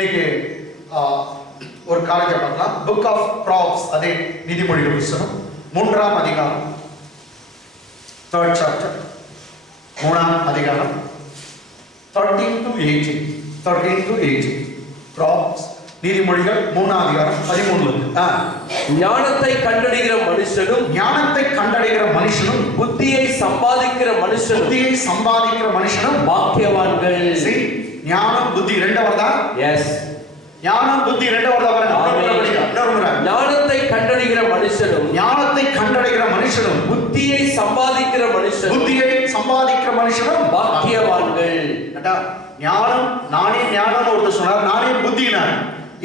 இன்னைக்கு ஒரு காரியத்தை பார்க்கலாம். புக் ஆஃப் ப்ராப்ஸ், அதே நீதிமொழிகள் புத்தகம் 3ஆம் அதிகாரம், 3rd chapter, 3ஆம் அதிகாரம் 13 to 18. ப்ராப்ஸ் நீதிமொழிகள் 3ஆம் அதிகாரம் 13. ஞானத்தை கண்டடைகிற மனுஷனும் புத்தியை சம்பாதிக்கிற மனுஷனும் பாக்கியவான்கள். ஞானம் புத்தி ரெண்டவர் தான். எஸ், ஞானம் புத்தி ரெண்டவர் தான். ஞானத்தை கண்டடைகிற மனுஷனும் புத்தியை சம்பாதிக்கிற மனுஷனும் பாக்கியவான்கள். ஞானம், நானே ஞானம் ஒருத்தர் சொன்னார், நானே புத்தினார்.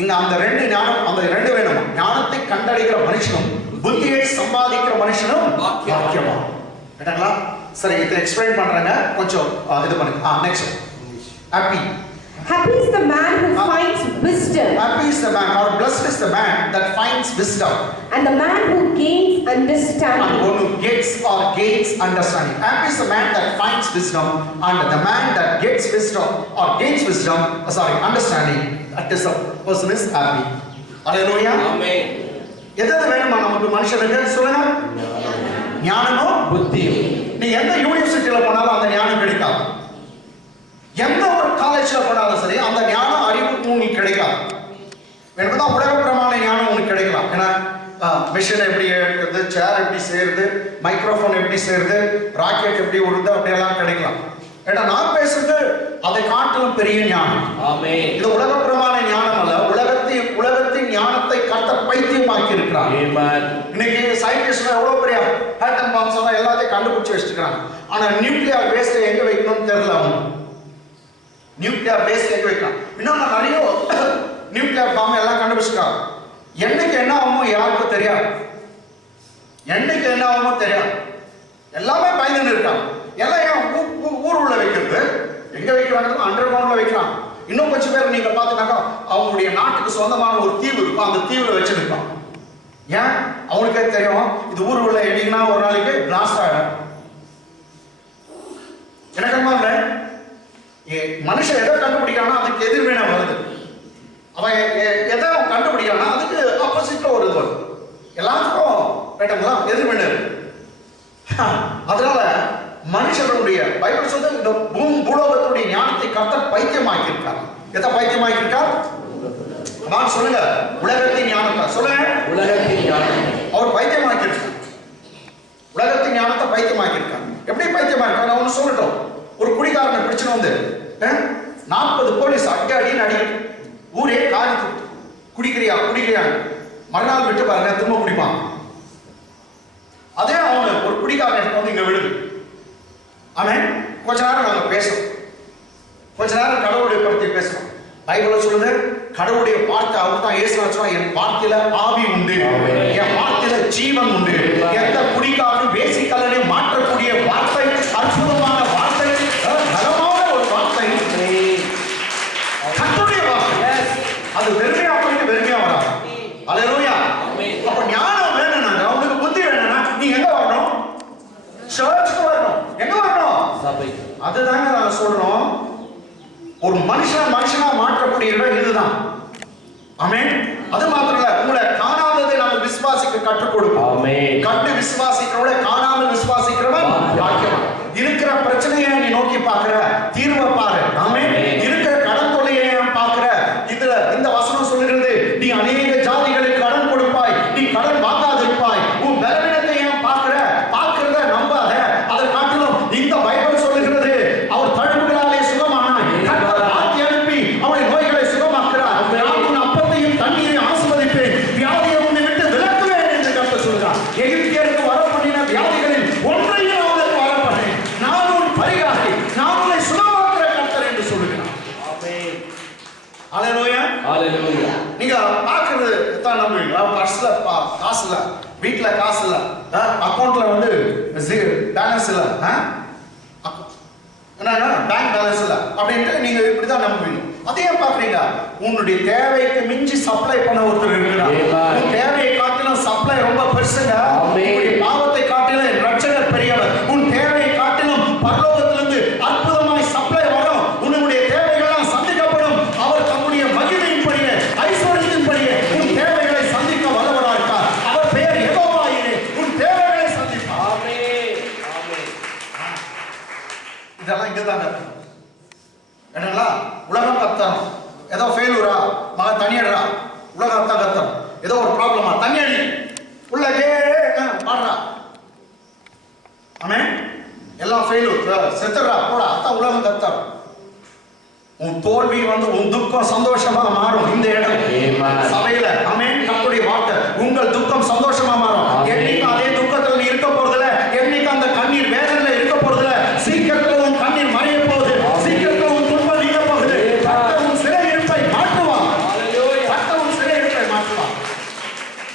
இங்க அந்த ரெண்டு ஞானம், அந்த ரெண்டு வேணும். ஞானத்தை கண்டடைகிற மனுஷனும் புத்தியை சம்பாதிக்கிற மனுஷனும் பாக்கியவான். கேட்டாங்களா? சரி, இதை எக்ஸ்பிளைன் பண்றாங்க, கொஞ்சம் இது பண்ணுங்க. Next, Happy is the man who finds wisdom. Happy is the man, or blessed is the man that finds wisdom. And the man who gains understanding. And one who gets or gains understanding. Happy is the man that finds wisdom, and the man that gets wisdom or gains wisdom, understanding. That is the person is happy. Hallelujah. Amen. எது வேணுமா நமக்கு மனுஷனுக்கு? சொல்லுங்க. ஞானமோ புத்தியோ. நீ எந்த யூனிவர்சிட்டியில போனாலும் அந்த ஞானம் கிடைக்காது. எந்த ஒரு காலேஜ்ல போனாலும் சரி அந்த ஞானம், அறிவு உங்களுக்கு கிடைக்காது. வேணும்னா உலகப்பிரமாண ஞானம் உங்களுக்கு கிடைக்கலாம். ஏன்னா மிஷின் எப்படி எடுக்கிறது, சேர் எப்படி செய்யறது, மைக்ரோஃபோன் எப்படி செய்யறது, ராக்கெட் எப்படி உருது, அப்படியெல்லாம் கிடைக்கலாம். ஏன்னா நான் பேசுறது அதை காட்டிலும் பெரிய ஞானம். ஆமென். இது உலகப்பிரமாண ஞானம் அல்ல, உலகத்தின் ஞானத்தை கர்த்தர் பைத்தியமாக்கி இருக்கிறார். ஆமென். இன்னைக்கு சயின்டிஸ்ட் எவ்வளவு பெரிய ஆட்டம் பாம்ஸ் எல்லாம் எல்லாத்தையும் கண்டுபிடிச்சு வச்சிருக்காங்க. ஆனா நியூக்ளியர் வேஸ்ட் எங்க வைக்கணும்னு தெரியல. அவங்க நியூக்ளியர் வேஸ்ட் எங்க வைக்கலாம். இன்னும் நிறைய நியூக்ளியர் பாம்பு எல்லாம் கண்டுபிடிச்சிருக்காங்க. என்னைக்கு என்ன ஆகுமோ யாருக்கும் தெரியாது. எல்லாமே பயந்து இருக்காங்க. எல்லாம் ஏன் ஊர் உள்ள வைக்கிறது? எங்க வைக்கிறாங்க? அண்டர் கிரவுண்ட்ல வைக்கிறாங்க. இன்னும் கொஞ்சம் பேர் நீங்க பாத்தீங்கன்னா அவங்களுடைய நாட்டுக்கு சொந்தமான ஒரு தீவு இருக்கும், அந்த தீவுல வச்சிருப்பாங்க. ஏன்? அவங்களுக்கே தெரியும் இது ஊர் உள்ள எடிங்கன்னா ஒரு நாளைக்கு பிளாஸ்ட் ஆயிடும். எனக்கு மனுஷன் எதை கண்டுபிடிக்கானா அதுக்கு எதிர்வினை வருது. அவன் எதை கண்டுபிடிக்கானா அதுக்கு ஆப்போசிட்ல ஒரு இது வருது. எல்லாத்துக்கும் கேட்டங்களா எதிர்வினை இருக்கு. அதனால மனுஷனுடைய பைபிள் சொல்றது இந்த பூலோகத்துடைய ஞானத்தை கர்த்தர் பைத்தியமாக்கி இருக்கார். எதை பைத்தியமாக்கி இருக்கார்? நான் சொல்லுங்க, உலகத்தின் ஞானத்தை சொல்லுங்க. உலகத்தின் ஞானம் அவர் பைத்தியமாக்கி இருக்கார். உலகத்தின் ஞானத்தை பைத்தியமாக்கி இருக்கார். எப்படி பைத்தியமாக்கி இருக்கார்? ஒன்னு சொல்லட்டும். ஒரு குடிகாரனை பிடிச்சுன்னு வந்து 40 போலீஸ் அடின்னு அடி ஊரே காரி குடிக்கிறியா மறுநாள் விட்டு பாருங்க திரும்ப குடிப்பான். அதே அவனு ஒரு குடிகாரன் வந்து இங்க விடுது. அவன் கொஞ்ச நேரம் நாங்க பேசுறோம், கொஞ்ச நேரம் கடவுளுடைய பற்றி பேசுறோம். பைபிள் சொல்லுது கடவுளுடைய வார்த்தை அவர் தான் ஏசுனா, என் வார்த்தையில ஆவி உண்டு, என் வார்த்தையில ஜீவன் உண்டு. எந்த குடிகாரனும் பேசிக்கல்லே மாற்றக்கூடிய வார்த்தை, அற்புதமான வார்த்தை, பலமான ஒரு வார்த்தை, கர்த்தருடைய வார்த்தை. அது வெறுமையா போயிட்டு வெறுமையா வராது. அல்லேலூயா. அப்ப ஞானம் வேணும்னா, உனக்கு புத்தி வேணும்னா நீ எங்க வரணும்? சர்ச்சுக்கு வரணும். எங்க வரணும்? சபை. அதுதாங்க நான் சொல்றோம். ஒரு மனுஷனா மாற்றக்கூடிய இடம் இதுதான். ஆமென். அது மாத்திரம் இல்ல, உங்களை காணாததை நம்ம விசுவாசிக்க கற்றுக் கொடுப்போம். ஆமென். கண்டு விசுவாசிக்கிறவள காணாமல் விசுவாசிக்கிறவன் பாக்கியவான். இருக்கிற பிரச்சனையை நீ நோக்கி பார்க்கிற, தீர்வை பாரு. ஆமென். இருக்கிற கடன் தொல்லையை பார்க்கிற, இதுல இந்த வசனம் சொல்லுகிறது நீ அநேக ஜாதிகளுக்கு கடன் கொடுப்பாய், நீ கடன் வாங்காதிருப்பாய். உன் பலவீனத்தை ஏன் பார்க்கிறத நம்பாத. அதை காட்டிலும் இந்த பைபிள் சொல்லுகிறது அவர் தழும்புகளாலே சுகமானாய், கர்த்தர் ஆத்தி அனுப்பி அவருடைய நோய்களை சுகமாக்குறார். உன் அப்பத்தையும் தண்ணீரையும் ஆசீர்வதிப்பேன், வியாதியை உன்னை விட்டு விலக்குவேன் என்று கர்த்தர் சொல்கிறார். எகிப்தியருக்கு வரப்பண்ணின வியாதிகளில் ஒன்றையும் அவர்களுக்கு வரப்பண்ணேன். நான் உன் பரிகாரி, நான் உன்னை சுகமாக்குற கர்த்தர் என்று சொல்லுகிறார். ஆமென். ஹல்லேலூயா. ஹல்லேலூயா. நீங்க பாக்குறது தான் நம்புவீங்களா? பர்ஸ்ல காசு இல்ல, வீட்ல காசு இல்ல, அக்கவுண்ட்ல வந்து பேலன்ஸ் இல்ல, என்னன்னா பேங்க் பேலன்ஸ் இல்ல அப்படின்ட்டு நீங்க இப்படிதான் நம்புவீங்க. அதே பாக்குறீங்க, உன்னுடைய தேவைக்கு மிஞ்சி சப்ளை பண்ண ஒருத்தர் இருக்கிறார். உன் தேவையை காட்டிலும் சப்ளை ரொம்ப பெருசுங்க. உன்னுடைய பாவத்தை காட்டிலும் என் ரட்சகர் பெரியவர். உன் தேவையை காட்டிலும் பரலோகத்திலிருந்து அற்புதமாய் சப்ளை வரும். உன்னுடைய தேவைகள்லாம் சந்திக்கப்படும். அவர் தம்முடைய மகிமை ஏதோ ஃபெயிலூரா மக தனியடுறா உலக அத்தா கத்தம் ஏதோ ஒரு ப்ராப்ளமா தனியடி உள்ள பாடுறா ஆமென் எல்லாம் ஃபெயிலூர் செத்துறா போடா அத்தா உலகம் கத்தம் உன் தோல்வி வந்து உன் துக்கம் சந்தோஷமா மாறும் இந்த இடம் சபையில ஆமென் கர்த்தருடைய வார்த்தை உங்கள் துக்கம் சந்தோஷமா மாறும் என்னைக்கு அதே துக்கத்துல நீ இருக்க போறதில்ல என்னைக்கு அந்த கண்ணீர் வேதனையில இருக்க போறதில்ல சீக்கிரத்துல உன் கண்ணீர் மறைய போகுது சீக்கிரத்துல உன் துன்பம் நீங்க போகுது கர்த்தர் உன் சிறை இருப்பை மாற்றுவார் கர்த்தர் உன் சிறை இருப்பை மாற்றுவார்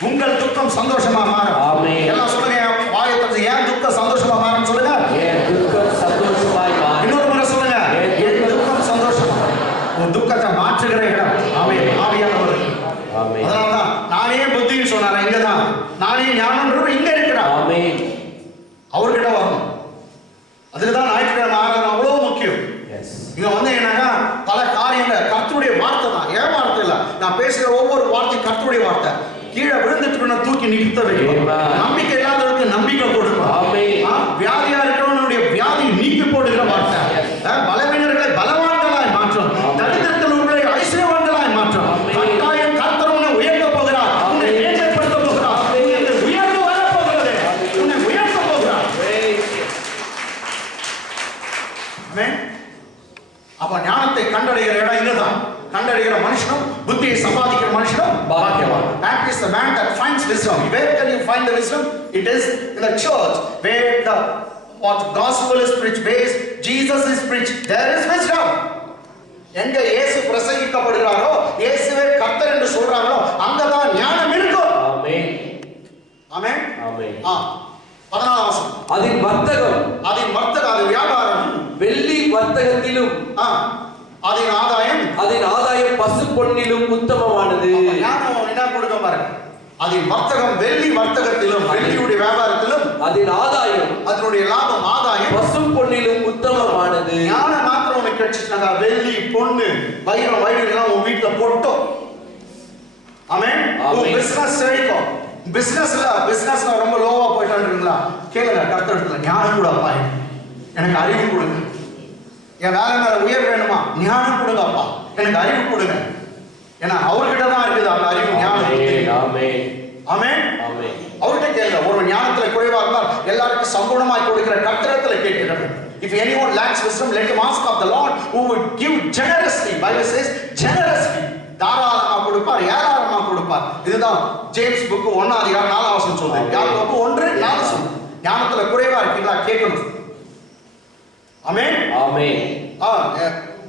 உங்கள் துக்கம் சந்தோஷமா மாறும் ஆமென் எல்லாம் சொல்லுங்க வாயத்தை ஏன் துக்கம் சந்தோஷமா மாறும் சொல்லுங்க என் துக்கம் சந்தோஷமாய் மாறும் இன்னொரு முறை சொல்லுங்க என் துக்கம் சந்தோஷமா உன் துக்கத்தை மாற்றுகிற இடம் ஆமென் ஆவியானவர் ஆமென் அதனாலதான் நானே புத்தின்னு சொன்னார் இங்கதான் நானே ஞானம்ன்றது இங்க இருக்கிறார் ஆமென் அவர்கிட்ட வரணும் அதுக்குதான் ஞாயிற்றுக்கிழமை ஆகிறது அவ்வளவு முக்கியம் எஸ் இங்க வந்து என்னன்னா பல காரியங்கள் கர்த்தருடைய வார்த்தை தான் ஏன் வார்த்தை இல்ல நான் பேசுகிற ஒவ்வொரு வார்த்தை கர்த்தருடைய வார்த்தை கீழே விழுந்துட்டு தூக்கி நிறுத்த வைக்கும் நம்பிக்கை இல்லாதவருக்கு நம்பிக்கை கொடுக்கும் வியாதியா இருக்கிறவனுடைய வியாதி நீக்கி போடுகிற வார்த்தை பலவீனர்களை பலவான்களாய் மாற்றும் தரித்திரத்தில் உங்களை ஐஸ்வர்யவான்களாய் மாற்றும் கட்டாயம் கர்த்தர் உன்னை உயர்த்த போகிறார் உன்னை மேன்மைப்படுத்த போகிறார் உன்னை உயர்ந்து வர போகிறது உன்னை உயர்த்த போகிறார் அப்ப ஞானத்தை கண்டடைகிற இடம் இதுதான் கண்டடைகிற மனுஷனும் புத்தியை சம்பாதிக்கிற மனுஷனும் பாக்கியவான். That is the man that finds wisdom. Where can you find the wisdom? It is in the church where the what gospel is preached, where Jesus is preached. There is wisdom. எங்க இயேசு பிரசங்கிக்கப்படுகிறாரோ இயேசுவே கர்த்தர் என்று சொல்றாங்களோ அங்கதான் ஞானம் இருக்கும். ஆமென் ஆமென் ஆமென் 14 வசனம் அதின் வர்த்தகம் அது வியாபாரம் வெள்ளி வர்த்தகத்திலும் அதன் ஆதாயம் பசு பொன்னிலும் உத்தமமானது. ஞானம் என்ன கொடுக்க பாருங்க அதன் வர்த்தகம் வெள்ளி வர்த்தகத்திலும் வெள்ளியுடைய வியாபாரத்திலும் அதன் ஆதாயம் அதனுடைய லாபம் ஆதாயம் பசு பொன்னிலும் உத்தமமானது. ஞானம் மாத்திரம் உனக்கு கிடைச்சிட்டாங்க வெள்ளி பொண்ணு வைரம் வைரம் உன் வீட்டுல போட்டோம் ஆமென் உன் பிசினஸ் செழிக்கும் பிசினஸ்ல ரொம்ப லோவா போயிட்டான்றீங்களா கேளுங்க கர்த்தரிடத்துல ஞானம் கூட அப்பா எனக்கு அறிவு கொடுங்க என் வேலை மேல உயர் வேணுமா ஞானம் கொடுங்க அப்பா எனக்கு அறிவு கொடுங்க ஏன்னா அவர்கிட்ட தான் இருக்குது அந்த அறிவு ஞானம் ஆமென் ஆமென் ஆமென் அவர்கிட்ட கேளுங்க ஒரு ஞானத்துல குறைவா இருந்தால் எல்லாருக்கும் சம்பூர்ணமாய் கொடுக்கிற கர்த்தரிடத்துல கேட்கிறோம். If anyone lacks wisdom, let him ask of the Lord who would give generously. Bible says generously. தாராளமா கொடுப்பார் ஏராளமா கொடுப்பார். இதுதான் ஜேம்ஸ் புக் 1 அதிகாரம் 4 வசனம் சொல்லுது. யாக்கோபு 1:4 சொல்லுது. ஞானத்துல குறைவா இருக்கீங்களா கேட்கணும். ஆமென் ஆமென்.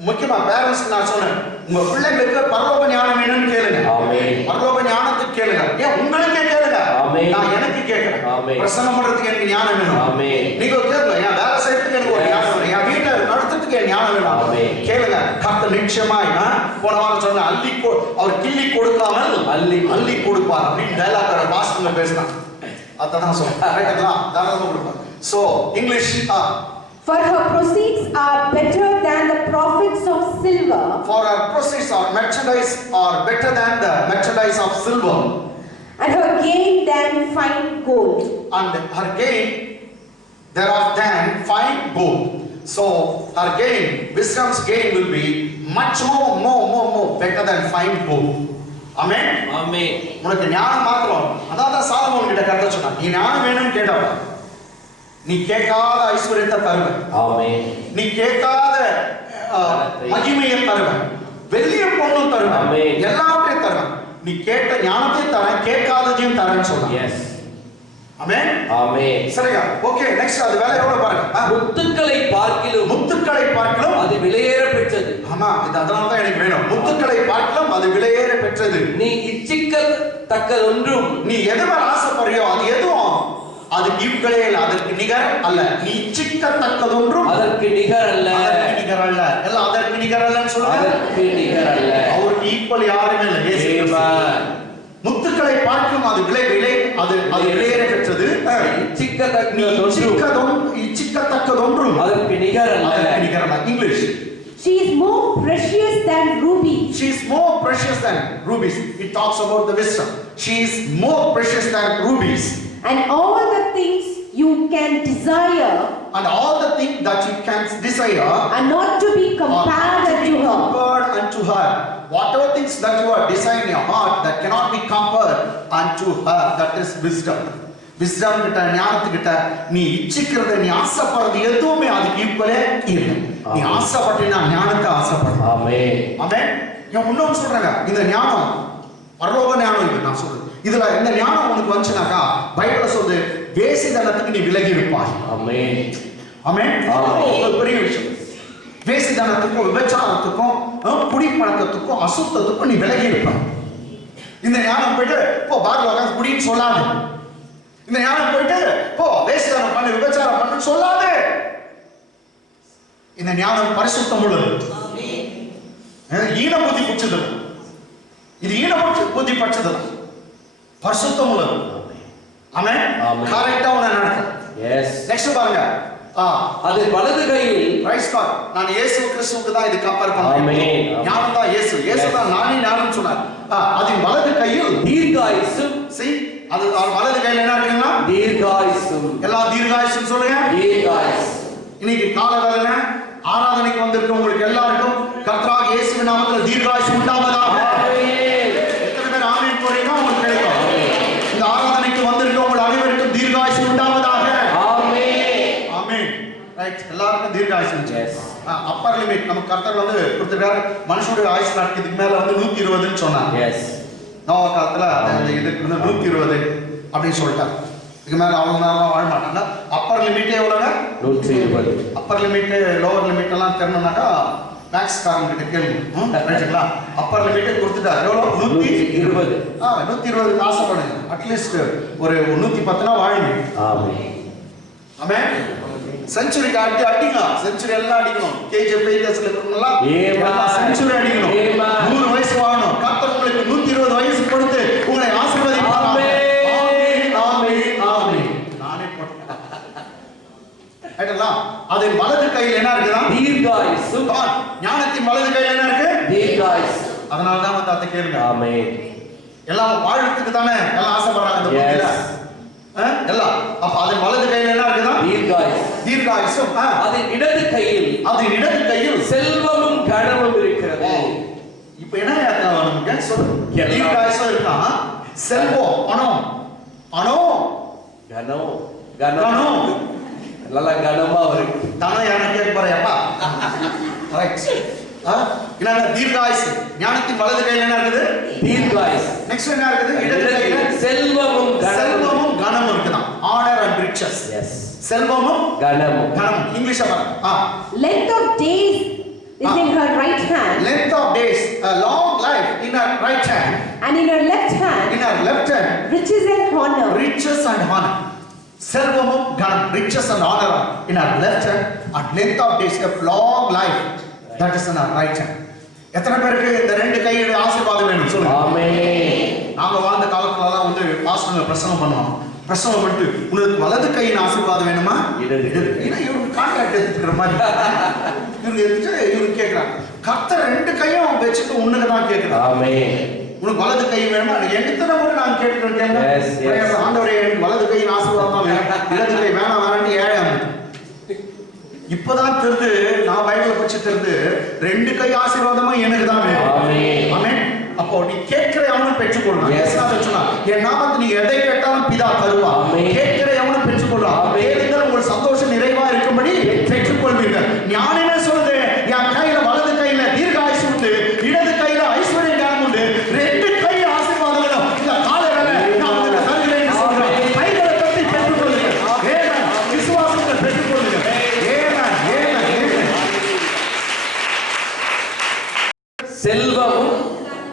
முக்கியமா பேரண்ட்ஸ்க்கு நான் சொன்னேன் உங்க பிள்ளைகளுக்கு பரலோக ஞானம் என்னன்னு கேளுங்க. ஆமென். பரலோக ஞானத்துக்கு கேளுங்க. ஏன் உங்களுக்கே கேளுங்க. ஆமென். நான் எனக்கு கேக்குறேன். ஆமென். பிரசங்கம் பண்றதுக்கு எனக்கு ஞானம் வேணும். ஆமென். நீங்க கேளுங்க. ஏன் வேலை செய்யறதுக்கு எனக்கு ஒரு ஞானம் வேணும். என் வீட்டை நடத்துறதுக்கு எனக்கு ஞானம் வேணும். ஆமென். கேளுங்க. கர்த்தர் நிச்சயமாய் போன வாரம் சொன்ன அவர் கிள்ளி கொடுக்காமல் அள்ளி கொடுப்பார் அப்படின்னு டயலாக் பாஸ்டர்ல பேசினான். அதான் சொல்றேன். ரைட்டா? தாராளமா கொடுப்பார். So English For her proceeds are better than the profits of silver. For her proceeds or merchandise are better than the merchandise of silver. And her gain than fine gold. And her gain thereof than fine gold. So her gain, wisdom's gain will be much more better than fine gold. Amen. Amen. உனக்கு ஞானம் மாத்திரம் அதான் Solomon கிட்ட கர்த்தர் சொன்னார் நீ ஞானம் வேணும்னு கேட்டப்ப நீ கேட்காத ஐஸ்வர்யத்தை தருவேன். ஆமென். நீ கேட்காத மகிமையை தருவேன். வெள்ளிய பொண்ணும் தருவேன். ஆமென். எல்லாவற்றையும் தருவேன். நீ கேட்ட ஞானத்தை தரேன் கேட்காததையும் தரேன்னு சொன்னார். எஸ். ஆமென். ஆமென். சரியா? ஓகே நெக்ஸ்ட் அது வேலை எவ்வளவு பாருங்க. முத்துக்களை பார்க்கிலும் அது விலையேற பெற்றது. ஆமா இது அதனால தான் எனக்கு வேணும். முத்துக்களை பார்க்கிலும் அது விலையேற பெற்றது. நீ இச்சிக்கத்தக்கதொன்றும் நீ எது மேல ஆசைப்படுறியோ அது எதுவும் அதுக்கு ஈக்குவலே இல்ல அதற்கு நிகர் அல்ல. நீ இச்சிக்கத்தக்கதொன்றும் அதற்கு நிகர் அல்ல. எல்லாம் அதற்கு நிகர் அல்லன்னு சொல்லுங்க. அதற்கு நிகர் அல்ல. அவருக்கு ஈக்குவல் யாருமே இல்லை. ஆமென். முத்துக்களை பார்க்கும் அது விலை அது விலையேற பெற்றது. இச்சிக்கத்தக்கதொன்றும் அதற்கு நிகர் அல்ல. English She is more precious than rubies. She is more precious than rubies. It talks about the wisdom. She is more precious than rubies. And all the things you can desire and all the things that you can desire are not to be compared unto her. Compared unto her. Whatever things that you are desiring in your heart that cannot be compared unto her, that is wisdom. Wisdom கிட்ட ஞானத்துக்கிட்ட நீ இச்சிக்கிறது நீ ஆசைப்படுறது எதுவுமே அதுக்கு ஈக்குவலே இல்லை. நீ ஆசைப்பட்டீங்கன்னா ஞானத்தை ஆசைப்படு. ஆமென். ஆமென். நான் இன்னொன்னு சொல்றேங்க, இந்த ஞானம் பரலோக ஞானம் இது நான் சொல்றேன். இதுல இந்த ஞானம் உனக்கு வந்துச்சுனாக்கா பைபிள்ல சொல்லுது வேசித்தனத்துக்கு நீ விலகி இருப்பாய். ஆமென். ஆமென். ஒரு பெரிய விஷயம். வேசித்தனத்துக்கும் விபச்சாரத்துக்கும் குடிப்பழக்கத்துக்கும் அசுத்தத்துக்கும் நீ விலகி இருப்பாய். இந்த ஞானம் போயிட்டு போ பார்ல உட்காந்து குடின்னு சொல்லாது. இந்த ஞானம் போயிட்டு போ வேசித்தனம் பண்ணு விபச்சாரம் பண்ணு சொல்லாது. இந்த ஞானம் பரிசுத்தம் உள்ளது. ஈன புத்தி புடிச்சது. இது ஈன புத்தி பட்சது. பரிசுத்தம் உள்ளது. ஆமென். கரெக்ட்டா உன்னை நடக்கும். எஸ். நெக்ஸ்ட் பாருங்க. அது வலது கையில் பிரைஸ் காட். நான் இயேசு கிறிஸ்துவுக்கு தான் இது கம்பேர் பண்றேன். ஆமென். ஞானம் தான் இயேசு. இயேசு தான் நானே ஞானம் சொன்னார். அது வலது கையில் தீர்காயுசு. see அது வலது கையில என்ன இருக்குன்னா தீர்காயுசு. எல்லாம் தீர்காயுசு சொல்லுங்க. தீர்காயுசு. இன்னைக்கு காலையில ஆராதனைக்கு வந்திருக்க உங்களுக்கு எல்லாருக்கும் கர்த்தராகிய இயேசுவின் நாமத்தில் தீர்காயுசு உண்டாவதாக. ஆமென். எத்தனை பேர் ஆமென் போறீங்க உங்களுக்கு கிடைக்கும். இந்த ஆராதனைக்கு வந்திருக்க உங்கள் அனைவருக்கும் தீர்காயுசு உண்டாவதாக. ஆமென். ஆமென். ரைட். எல்லாருக்கும் தீர்காயுசு. எஸ். அப்பர் லிமிட் நமக்கு கர்த்தர் வந்து கொடுத்திருக்காரு. மனுஷனுடைய ஆயுசு நாட்களுக்கு மேல வந்து 120 ன்னு சொன்னாங்க. எஸ். நோவா காலத்துல இது 120 அப்படின்னு சொல்லிட்டாங்க. இதுக்கு மேல அவ்வளவு நேரம் வாழ மாட்டாங்க. அப்பர் லிமிட் எவ்வளவுங்க? 120. அப்பர் லிமிட் லோவர் லிமிட் எல்லாம் தெரியணும்னாக்கா மேக்ஸ் காரன் கிட்ட கேள்வி. ரைட்டுங்களா? அப்பர் லிமிட் கொடுத்துட்டாரு. எவ்வளவு? 120. 120 ஆசைப்படுங்க. அட்லீஸ்ட் ஒரு 110 வாழுங்க. ஆமென். ஆமென். செஞ்சுரி அடிங்க. செஞ்சுரி எல்லாம் அடிக்கணும். கேஜிஎஃப் பேஜஸ்ல இருக்கறவங்க எல்லாம் செஞ்சுரி அடிக்கணும். 100 வயசு வாழணும். கர்த்தர் உங்களுக்கு 120 வயசு கொடுத்து உங்களை ஆசீர்வதிப்பார். ஆமென். ஆமென். ஆமென். நானே போட்டேன். ஐடலா அது வலது கையில் என்ன இருக்குதா? தீர்காயுசு. ஞானத்தின் வலது கையில் என்ன இருக்கு? தீர்காயுசு. அதனால தான் வந்து அத கேளுங்க. ஆமென். எல்லாம் வாழ்றதுக்கு தானே எல்லாம் ஆசைப்படுறாங்க இந்த பூமியில. எல்லாம் அப்ப அது வலது கையில் என்ன இருக்குதா? தீர்காயுசு. தீர்காயுசு. அது இடது கையில் செல்வமும் கனமும் இருக்கிறது. இப்போ என்ன நமக்கு சொல்லுங்க. தீர்காயுசு இருக்கா? செல்வம், பணம், கனம் நல்லா கனமா இருக்கு. தானே யாரும் கேட்க போறேப்பா. ரைட். இல்லங்க தீர்காயுசு. ஞானத்தின் வலது கையில் என்ன இருக்குது? தீர்காயுசு. நெக்ஸ்ட் என்ன இருக்குது? இடது கையில் செல்வமும் கனமும் இருக்குதா? Honour and riches. எஸ். செல்வமும் கனமும். இங்கிலீஷ்ல பாருங்க. Length of days is in her right hand. Length of days, a long life in her right hand. And in her left hand. In her left hand. Riches and honor. Riches and honor. Selvamum ganam, riches and honor in her left hand. And length of days, a long life. That is in her right hand. எத்தனை பேருக்கு இந்த ரெண்டு கையோட ஆசீர்வாதம் வேணும் சொல்லுங்க. ஆமென். நாங்க வாழ்ந்த காலத்துல எல்லாம் வந்து பாஸ்டர்ங்க பிரசங்கம் பண்ணுவாங்க. பிரசங்கம் பண்ணிட்டு உங்களுக்கு வலது கையின் ஆசீர்வாதம் வேணுமா? இடது. இவங்க கான்ட்ராக்ட் எடுத்துக்கிற மாதிரி இவங்க எடுத்து இவங்க கேட்கறாங்க. கர்த்தர் ரெண்டு கையும் வச்சுட்டு உன்னுக்கு தான் கேட்கிறார். ஆமென். உனக்கு வலது கை வேணுமா? எத்தனை முறை நான் கேட்கிறேன். ஆண்டவரே எனக்கு வலது கையின் ஆசீர்வாதம் தான் வேணும். இடது கை வேணாம் வேணான்னு ஏழாம். இப்பதான் தெரிந்து நான் பைபிள் படிச்சு தெரிந்து ரெண்டு கை ஆசீர்வாதமா எனக்கு தான் வேணும். ஆமென். அப்போ நீ கேட்கிற எவனும் பெற்றுக்கொள்றான். இயேசுநாதர் சொன்னார், என் நாமத்தில் நீ எதை கேட்டாலும் பிதா தருவார். கேட்கிற எவனும் பெற்றுக்கொள்றான். கேளுங்கள் உங்கள் சந்தோஷம் நிறைவா இருக்கும்படி பெற்றுக்கொள்வீர்கள். ஞானமே சொல்லுது, என் கையில வலது கையில தீர்காயுசு உண்டு, இடது கையில ஐஸ்வர்ய ஞானம் உண்டு. ரெண்டு கை ஆசீர்வாதங்களும் இந்த காலையில நான் உங்களுக்கு தருகிறேன் சொல்றேன். கைகளை தட்டி பெற்றுக்கொள்ளுங்கள். ஏன் விசுவாசத்தை பெற்றுக்கொள்ளுங்கள். செல்வமும்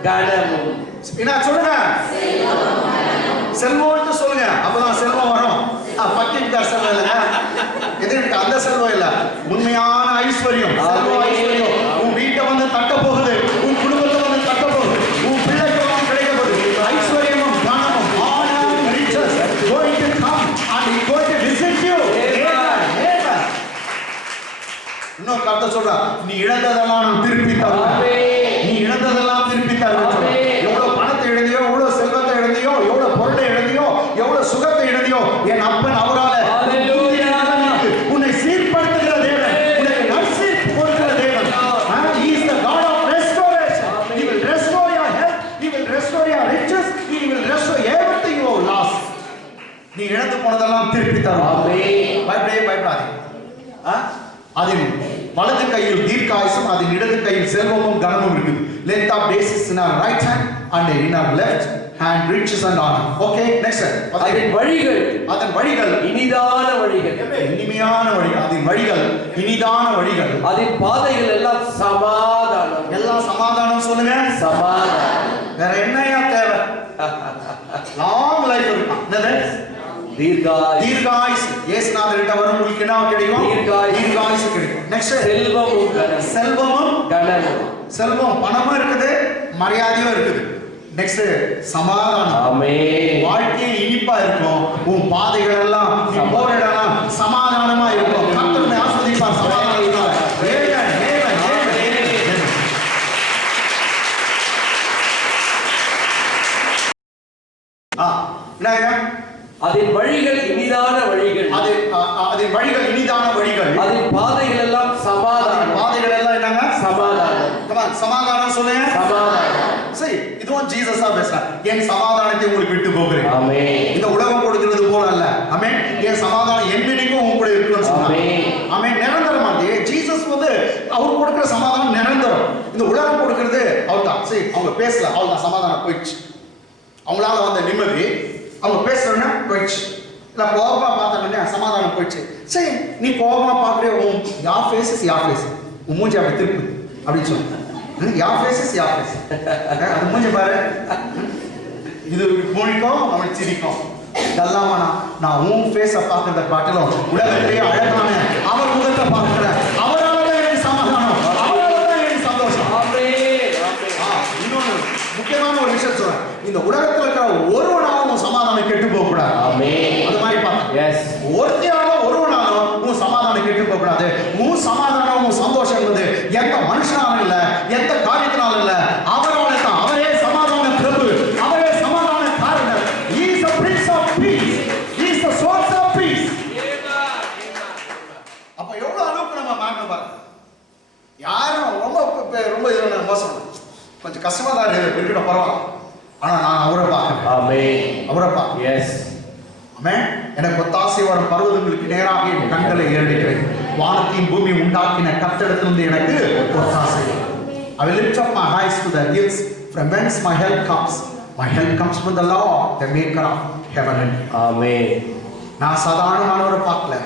கனமும். என்ன சொல்லுங்க? செல்வம்னு சொல்லுங்க. அப்பதான் செல்வம் வரும். பக்கிங்கார் செல்வம் இல்ல. எதுக்கு அந்த செல்வம் இல்ல. உண்மையான ஐஸ்வர்யம். செல்வம் ஐஸ்வர்யம் உன் வீட்டை வந்து தட்ட போகுது. உன் குடும்பத்தை வந்து தட்ட போகுது. உன் பிள்ளைகளும் கிடைக்க போகுது. ஐஸ்வர்யமும் கனமும் honor and riches going to come and he going to visit you. இன்னும் கர்த்தர் சொல்றா, நீ இழந்ததெல்லாம் நான் திருப்பி தருவேன். நீ இழந்ததெல்லாம் திருப்பி தருவேன். எவ்வளவு பணத்தை இழந்தியோ, எவ்வளவு செல்வத்தை இழந்தியோ, எவ்வளவு பொருளை இழந்தியோ, எவ்வளவு சுகத்தை இழந்தியோ, என் அப்பன் அவரால உன்னை சீர்படுத்துகிற தேவன், உனக்கு நற்சீர் கொடுக்கிற தேவன். He is the God of restoration. நீ இழந்து போனதெல்லாம் திருப்பி தரும். ஆமென். பயப்படாதே. அதன் வலது கையில் தீர்க்காயுசும் அதன் இடது கையில் செல்வமும் கனமும் இருக்குது. Length of days is in our right hand and in our left hand riches and honor. Okay, next. அதன் வழிகள் இனிதான வழிகள். இனிமையான வழிகள். அதன் வழிகள் இனிதான வழிகள். அதன் பாதைகள் எல்லாம் சமாதானம். எல்லாம் சமாதானம் சொல்லுங்க. சமாதானம். வேற என்னையா தேவை? லாங் லைஃப் இருக்கும். என்னது? தீர்காயுசு. இயேசுநாதர்கிட்ட வரும் உங்களுக்கு என்ன கிடைக்கும்? தீர்காயுசு கிடைக்கும். நெக்ஸ்ட் செல்வமும் கனமும். செல்வம் பணமும் இருக்குது, மரியாதையும் இருக்குது. நெக்ஸ்ட் சமாதானம். ஆமென். வாழ்க்கை இனிப்பா இருக்கும். உன் பாதைகள் எல்லாம் நீ போற இடம்லாம் சமாதானமா இருக்கும். கர்த்தர் ஆசீர்வதிப்பார் சமாதானத்தால. ஆமென். என்னங்க? அதன் வழிகள் இனிதான வழிகள். அதன் வழிகள் இனிதான வழிகள். அதன் பாதைகள் எல்லாம் சமாதானம். பாதைகள் எல்லாம் என்னங்க? சமாதானம். சமாதானம் சொல்லுங்க. சமாதானம். சரி, இதுவும் ஜீசஸா பேசுறார். என் சமாதானத்தை உங்களுக்கு விட்டு போகிறேன். ஆமென். இந்த உலகம் கொடுக்கிறது போல அல்ல. ஆமென். என் சமாதானம் என்னைக்கும் உங்க கூட இருக்குன்னு சொன்னார். ஆமென். ஆமென். நிரந்தரமானது. ஜீசஸ் வந்து அவர் கொடுக்கிற சமாதானம் நிரந்தரம். இந்த உலகம் கொடுக்கிறது அவர்தான். சரி, அவங்க பேசல, அவள்தான் சமாதானம் போயிடுச்சு. அவங்களால வந்த நிம்மதி அவங்க பேசுறேன்னா போயிடுச்சு. இல்லை கோபமா பார்த்தோன்னே சமாதானம் போயிடுச்சு. சரி, நீ கோபமா பார்க்குற உன் யா ஃபேஸ் இஸ் யா ஃபேஸ், உன் மூஞ்சி அப்படி திருப்பு அப்படின்னு சொன்ன. யா ஃபேஸ் இஸ் யா ஃபேஸ், அது மூஞ்சி பாரு, இது மூழிக்கும் அவன் சிரிக்கும். இதெல்லாம் நான் உன் ஃபேஸை பார்க்கறத காட்டிலும் உலகத்திலேயே அழகான அவர் முகத்தை பார்க்கிறேன். அவரால் தான் எனக்கு சமாதானம், அவரால் தான் எனக்கு சந்தோஷம். இன்னொன்று முக்கியமான ஒரு விஷயம் சொல்றேன். இந்த உலகத்தில் இருக்கிற ஒருவனாலும் சமாதானம் கெட்டு போக கூடாது. அது மாதிரி ஒருத்தியாலும் ஒருவனாலும் உன் சமாதானம் கெட்டு போக கூடாது. உன் சமாதானம் உன் சந்தோஷம் என்பது எந்த மனுஷனாலும் இல்ல, எந்த காரியத்தினாலும் இல்ல, அவரால தான். அவரே சமாதான பிரபு, அவரே சமாதான காரணர். He is the Prince of Peace. He is the source of peace. அப்ப எவ்வளவு அளவுக்கு நம்ம மாறணும் பாருங்க. யாரும் ரொம்ப இது மோசம், கொஞ்சம் கஷ்டமா தான் இருக்கிற பரவாயில்ல. ஆனா நான் அவரை பார்க்கிறேன். ஆமென். அவரை பார்க்கிறேன். எஸ். ஆமென். எனக்கு ஒத்தாசை வரும் பர்வதங்களுக்கு நேராக என் கண்களை ஏறெடுக்கிறேன். வானத்தையும் பூமியை உண்டாக்கின கர்த்தரிடத்திலிருந்து எனக்கு ஒத்தாசை. I will lift up my eyes to the hills, from whence my help comes. My help comes from the Lord, the maker of heaven and earth. ஆமென். நான் சாதாரணமானவரை பார்க்கல,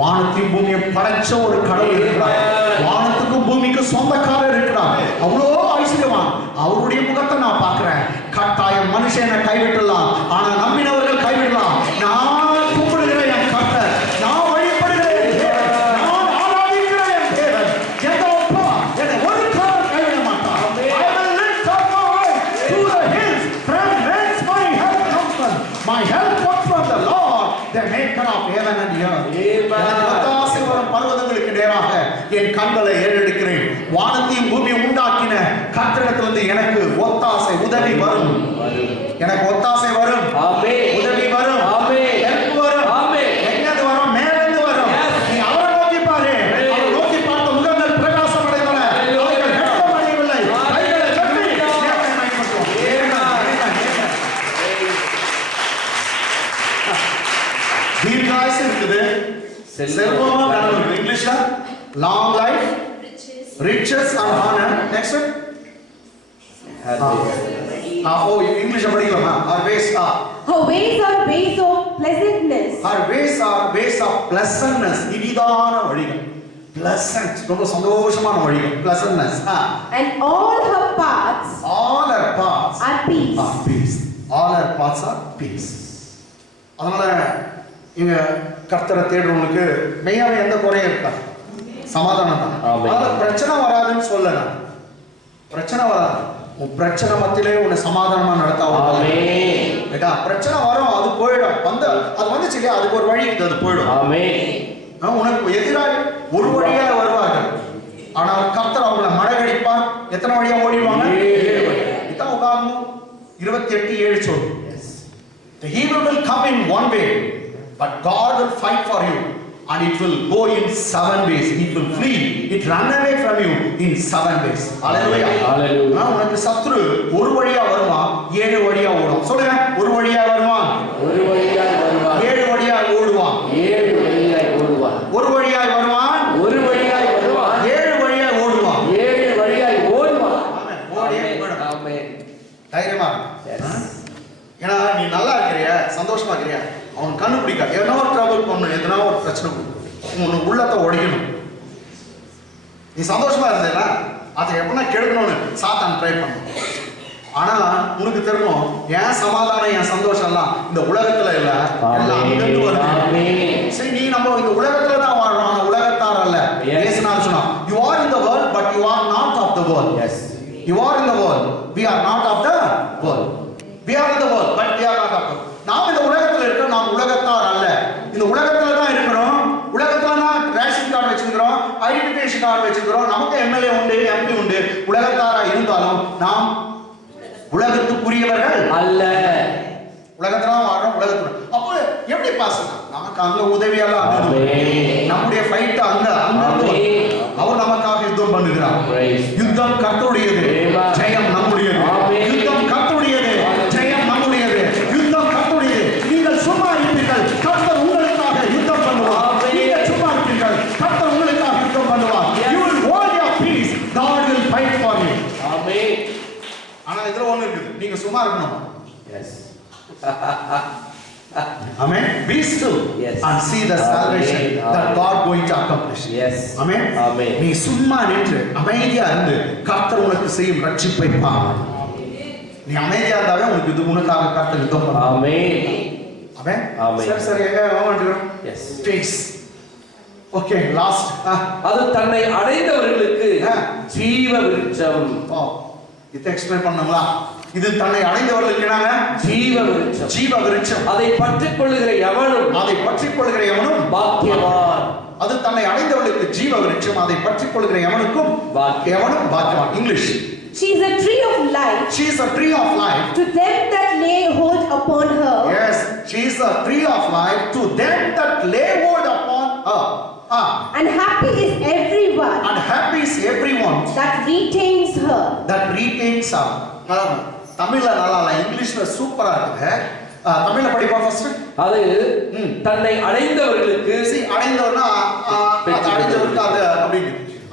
வானத்தையும் பூமியும் படைச்ச ஒரு கடவுள் இருக்கிறார். வானத்துக்கும் பூமிக்கும் சொந்தக்காரர் இருக்கிறார். அவ்வளோ ஐஸ்வர்யவான். அவருடைய முகத்தை நான் பார்க்கிறேன். கட்டாயம் மனுஷனை கைவிடலாம், ஆனா நம்பினவர்கள் கைவிடலாம். நான் கூப்பிடுகிறேன் என் கர்த்தர், நான் வழிபடுகிறேன் என் தேவன், நான் ஆராதிக்கிறேன் என் தேவன். எந்த அப்பா என்னை ஒரு காலம் கைவிட மாட்டார். I will lift up my eyes to the hills, from whence my help comes from. My help comes from the Lord, the maker of heaven and earth. ஒத்தாசை வரும் பர்வதங்களுக்கு நேராக என் கண்களை ஏறெடுக்கிறேன். வானத்தையும் பூமியை உண்டாக்கின கர்த்தரிடத்திலிருந்து எனக்கு ஒத்தாசை உதவி வரும். எனக்கு ஒத்தாசை வரும். உதவி வரும். ஹெல்ப் வரும். எங்கிருந்து வரும்? மேலிருந்து வரும். நீ அவரை நோக்கி பாரு. அவரை நோக்கி பார்த்த முகங்கள் பிரகாசம் அடைந்தன. அவர்கள் வெட்கம் அடையவில்லை. கைகளை தட்டி தேவனை மகிமைப்படுத்துவோம். தீர்காயுசு இருக்குது, செல்வமும் கனமும். இங்கிலீஷ்ல long life, riches and honor. Next one. English படிக்கலாமா? Our ways are. Her ways are ways of pleasantness. Our ways are ways of pleasantness. இனிதான வழிகள். Pleasant. ரொம்ப சந்தோஷமான வழிகள். Pleasantness. And all her paths. All her paths are peace. Are peace. All her paths are peace. அதனால இங்க கர்த்தரை தேடுறவங்களுக்கு மெய்யாவே எந்த குறையும் இருக்காது. சமாதானம் தான். அதனால பிரச்சனை வராதுன்னு சொல்ல, நான் பிரச்சனை வராது. உன் பிரச்சனை மத்தியிலே உன்னை சமாதானமா நடத்தாவும். பிரச்சனை வரும், அது போயிடும். அது வந்துச்சு இல்லையா, அதுக்கு ஒரு வழி இருக்குது, அது போயிடும். உனக்கு எதிராக ஒரு வழியா வருவார்கள், ஆனால் கர்த்தர் அவங்களை மடகடிப்பார். எத்தனை வழியா ஓடிடுவாங்க? 7 வழி. உதாரணம் 28:7 சொல்லு. The evil will come in one way, but God will fight for you, and it will go in 7 ways. It will flee, it run away from you in 7 ways. Hallelujah. Hallelujah. உனக்கு சத்துரு ஒரு வழியா வருவான், 7 வழியா ஓடும். சொல்லுங்க, ஒரு வழியா வருவான், 7 தைரியமா இருக்கு. Yes. ஏன்னா நீ நல்லா இருக்கிறிய, சந்தோஷமா இருக்கிறிய, அவன் கண்ணு பிடிக்காது. ஏதோ ஒரு ட்ரபிள் பண்ணணும், எதனா ஒரு பிரச்சனை உன் உள்ளத்தை உடைக்கணும். நீ சந்தோஷமா இருந்தேன்னா அதை எப்படின்னா கெடுக்கணும்னு சாத்தான் ட்ரை பண்ணும். ஆனா உனக்கு தெரியும், என் சமாதானம் என் சந்தோஷம் எல்லாம் இந்த உலகத்துல இல்ல, எல்லாம் அங்கிருந்து வருது. சரி, நீ நம்ம இந்த உலகத்துல தான் வாழ்றோம், உலகத்தார் அல்ல. இயேசுநாதர் சொன்னார், you are in the world but you are not of the world. Yes. You are in the world, we are not of the world. We are in the world but we are not of the world. நாம் இந்த உலகத்துல இருக்கோம், நாம் உலகத்தார் அல்ல. இந்த உலகத்துல தான் இருக்கிறோம். உலகத்துல தான் ரேஷன் கார்டு வச்சிருக்கிறோம், ஐடென்டிஃபிகேஷன் கார்டு வச்சிருக்கிறோம், நமக்கு எம்எல்ஏ உண்டு, எம்பி உண்டு. உலகத்தாரா இருந்தாலும் நாம் உலகத்துக்குரியவர்கள் அல்ல. உலகத்துல வாழ்றோம், உலகத்துல. அப்போ எப்படி பாசனா நமக்கு அங்க உதவியெல்லாம் நம்முடைய ஃபைட் அங்க அவர் நமக்காக யுத்தம் பண்ணுகிறார். யுத்தம் கர்த்தருடையது, ஜெயம் நம்முடையது. யுத்தம் கர்த்தருடையது, ஜெயம் நம்முடையது. யுத்தம் கர்த்தருடையது. நீங்கள் சும்மா இருப்பீர்கள், கர்த்தர் உங்களுக்காக யுத்தம் பண்ணுவார். நீங்கள் சும்மா இருப்பீர்கள், கர்த்தர் உங்களுக்காக யுத்தம் பண்ணுவார். You will hold your peace, God will fight for you. ஆமென். ஆனா இதுல ஒண்ணு இருக்குது, நீங்க சும்மா இருக்கணும். Yes. Amen. Be still and see the salvation that God going to accomplish. Yes. Amen. Amen. நீ சும்மா நின்று அமைதியா இருந்து கர்த்தர் உனக்கு செய்யும் ரட்சிப்பை பார். நீ அமைதியா இருந்தாவே உனக்கு இது உனக்காக கர்த்தர் யுத்தம் பண்ணுவார். ஆமென். Amen. Amen. சரி சரி, எங்க வந்துறோம்? Yes. Peace. Okay, last. அது தன்னை அடைந்தவர்களுக்கு ஜீவ விருட்சம். இத எக்ஸ்பிளைன் பண்ணனுங்களா? இது தன்னை அடைந்தவர்களுக்கு என்னங்க? ஜீவ விருட்சம். ஜீவ விருட்சம். அதை பற்றிக் கொள்ளுகிற எவனும் பாக்கியவான். அது தன்னை அடைந்தவர்களுக்கு ஜீவ விருட்சம், அதை பற்றிக் கொள்ளுகிற எவனுக்கும் பாக்கியவான். English. She is a tree of life. She is a tree of life to them that lay hold upon her. Yes, she is a tree of life to them that lay hold upon her. And happy is everyone. And happy is everyone that retains her. That retains her. தமிழ்ல நல்லா இல்ல, இங்கிலீஷ்ல சூப்பரா இருக்கு. தமிழ்ல படிப்பா first. அது தன்னை அடைந்தவர்களுக்கு, அடைந்தவர்னா அடைந்தவருக்கு அது அப்படி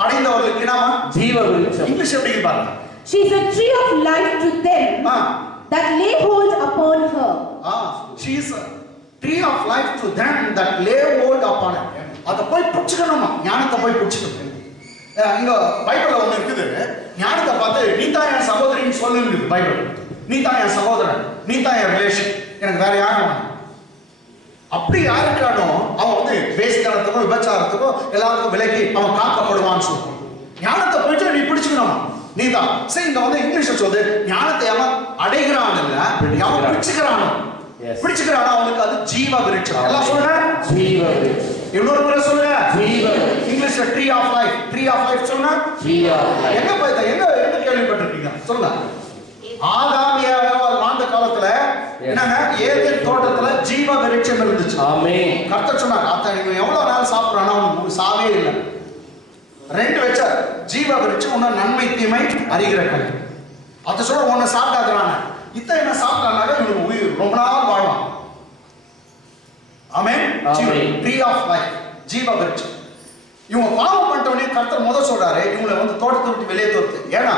அடைந்தவர்களுக்கு நாம ஜீவ விருட்சம். இங்கிலீஷ் எப்படி பாருங்க. She is a tree of life to them that lay hold upon her. She is a tree of life to them that lay hold upon her. அத போய் புடிச்சுக்கணுமா, ஞானத்தை போய் புடிச்சுக்கணும். இங்க பைபிள்ல ஒன்னு இருக்குது, ஞானத்தை பார்த்து நீ தான் என் சகோதரின்னு சொல்லுங்க. பைபிள், நீ தான் என் சகோதரன், நீ தான் என் ரிலேஷன், எனக்கு வேற யாரும் வேணும். அப்படி யாருக்கானோ அவன் வந்து வேசித்தனத்துக்கும் விபச்சாரத்துக்கும் எல்லாத்துக்கும் விலகி அவன் காக்கப்படுவான்னு சொல்லுவான். ஞானத்தை போயிட்டு நீ பிடிச்சுக்கணுமா, நீ தான். சரி, இங்க வந்து இங்கிலீஷ்ல சொல்லுது, ஞானத்தை அவன் அடைகிறான் இல்ல, அவன் பிடிச்சுக்கிறானோ. பிடிச்சுக்கிறானா அவனுக்கு அது ஜீவ விருட்சம். எல்லாம் சொல்லுங்க, ஜீவ விருட்சம். இன்னொரு முறை சொல்லுங்க, ஜீவ விருட்சம். இங்கிலீஷ்ல tree of life. Tree of life சொல்லுங்க, ட்ரீ ஆஃப் லைஃப். எங்க போய் எங்க கேள்விப்பட்டிருக்கீங்க சொல்லுங்க. ஆதாம் ஏவாள் வாழ்ந்த காலத்துல என்னங்க, ஏதேன் தோட்டத்துல ஜீவ விருட்சம் இருந்துச்சு. ஆமென். கர்த்தர் சொன்னார், அத நீங்க எவ்வளவு நாள் சாப்பிடுறானோ உங்களுக்கு சாவே இல்லை. ரெண்டு வெச்ச ஜீவ விருட்சம், ஒன்னு நன்மை தீமை அறிகிற கனி. அத சொல்ற ஒன்னு சாப்பிடாதறானே, இத்த என்ன சாப்பிட்டானால இவனுக்கு உயிர் ரொம்ப நாள் வாழும். ஆமென். ட்ரீ ஆஃப் லைஃப், ஜீவ விருட்சம். இவங்க பாவம் பண்ணிட்டோனே கர்த்தர் முதல் சொல்றாரு, இவங்களை வந்து தோட்டத்தை விட்டு வெளியே துரத்து. ஏன்னா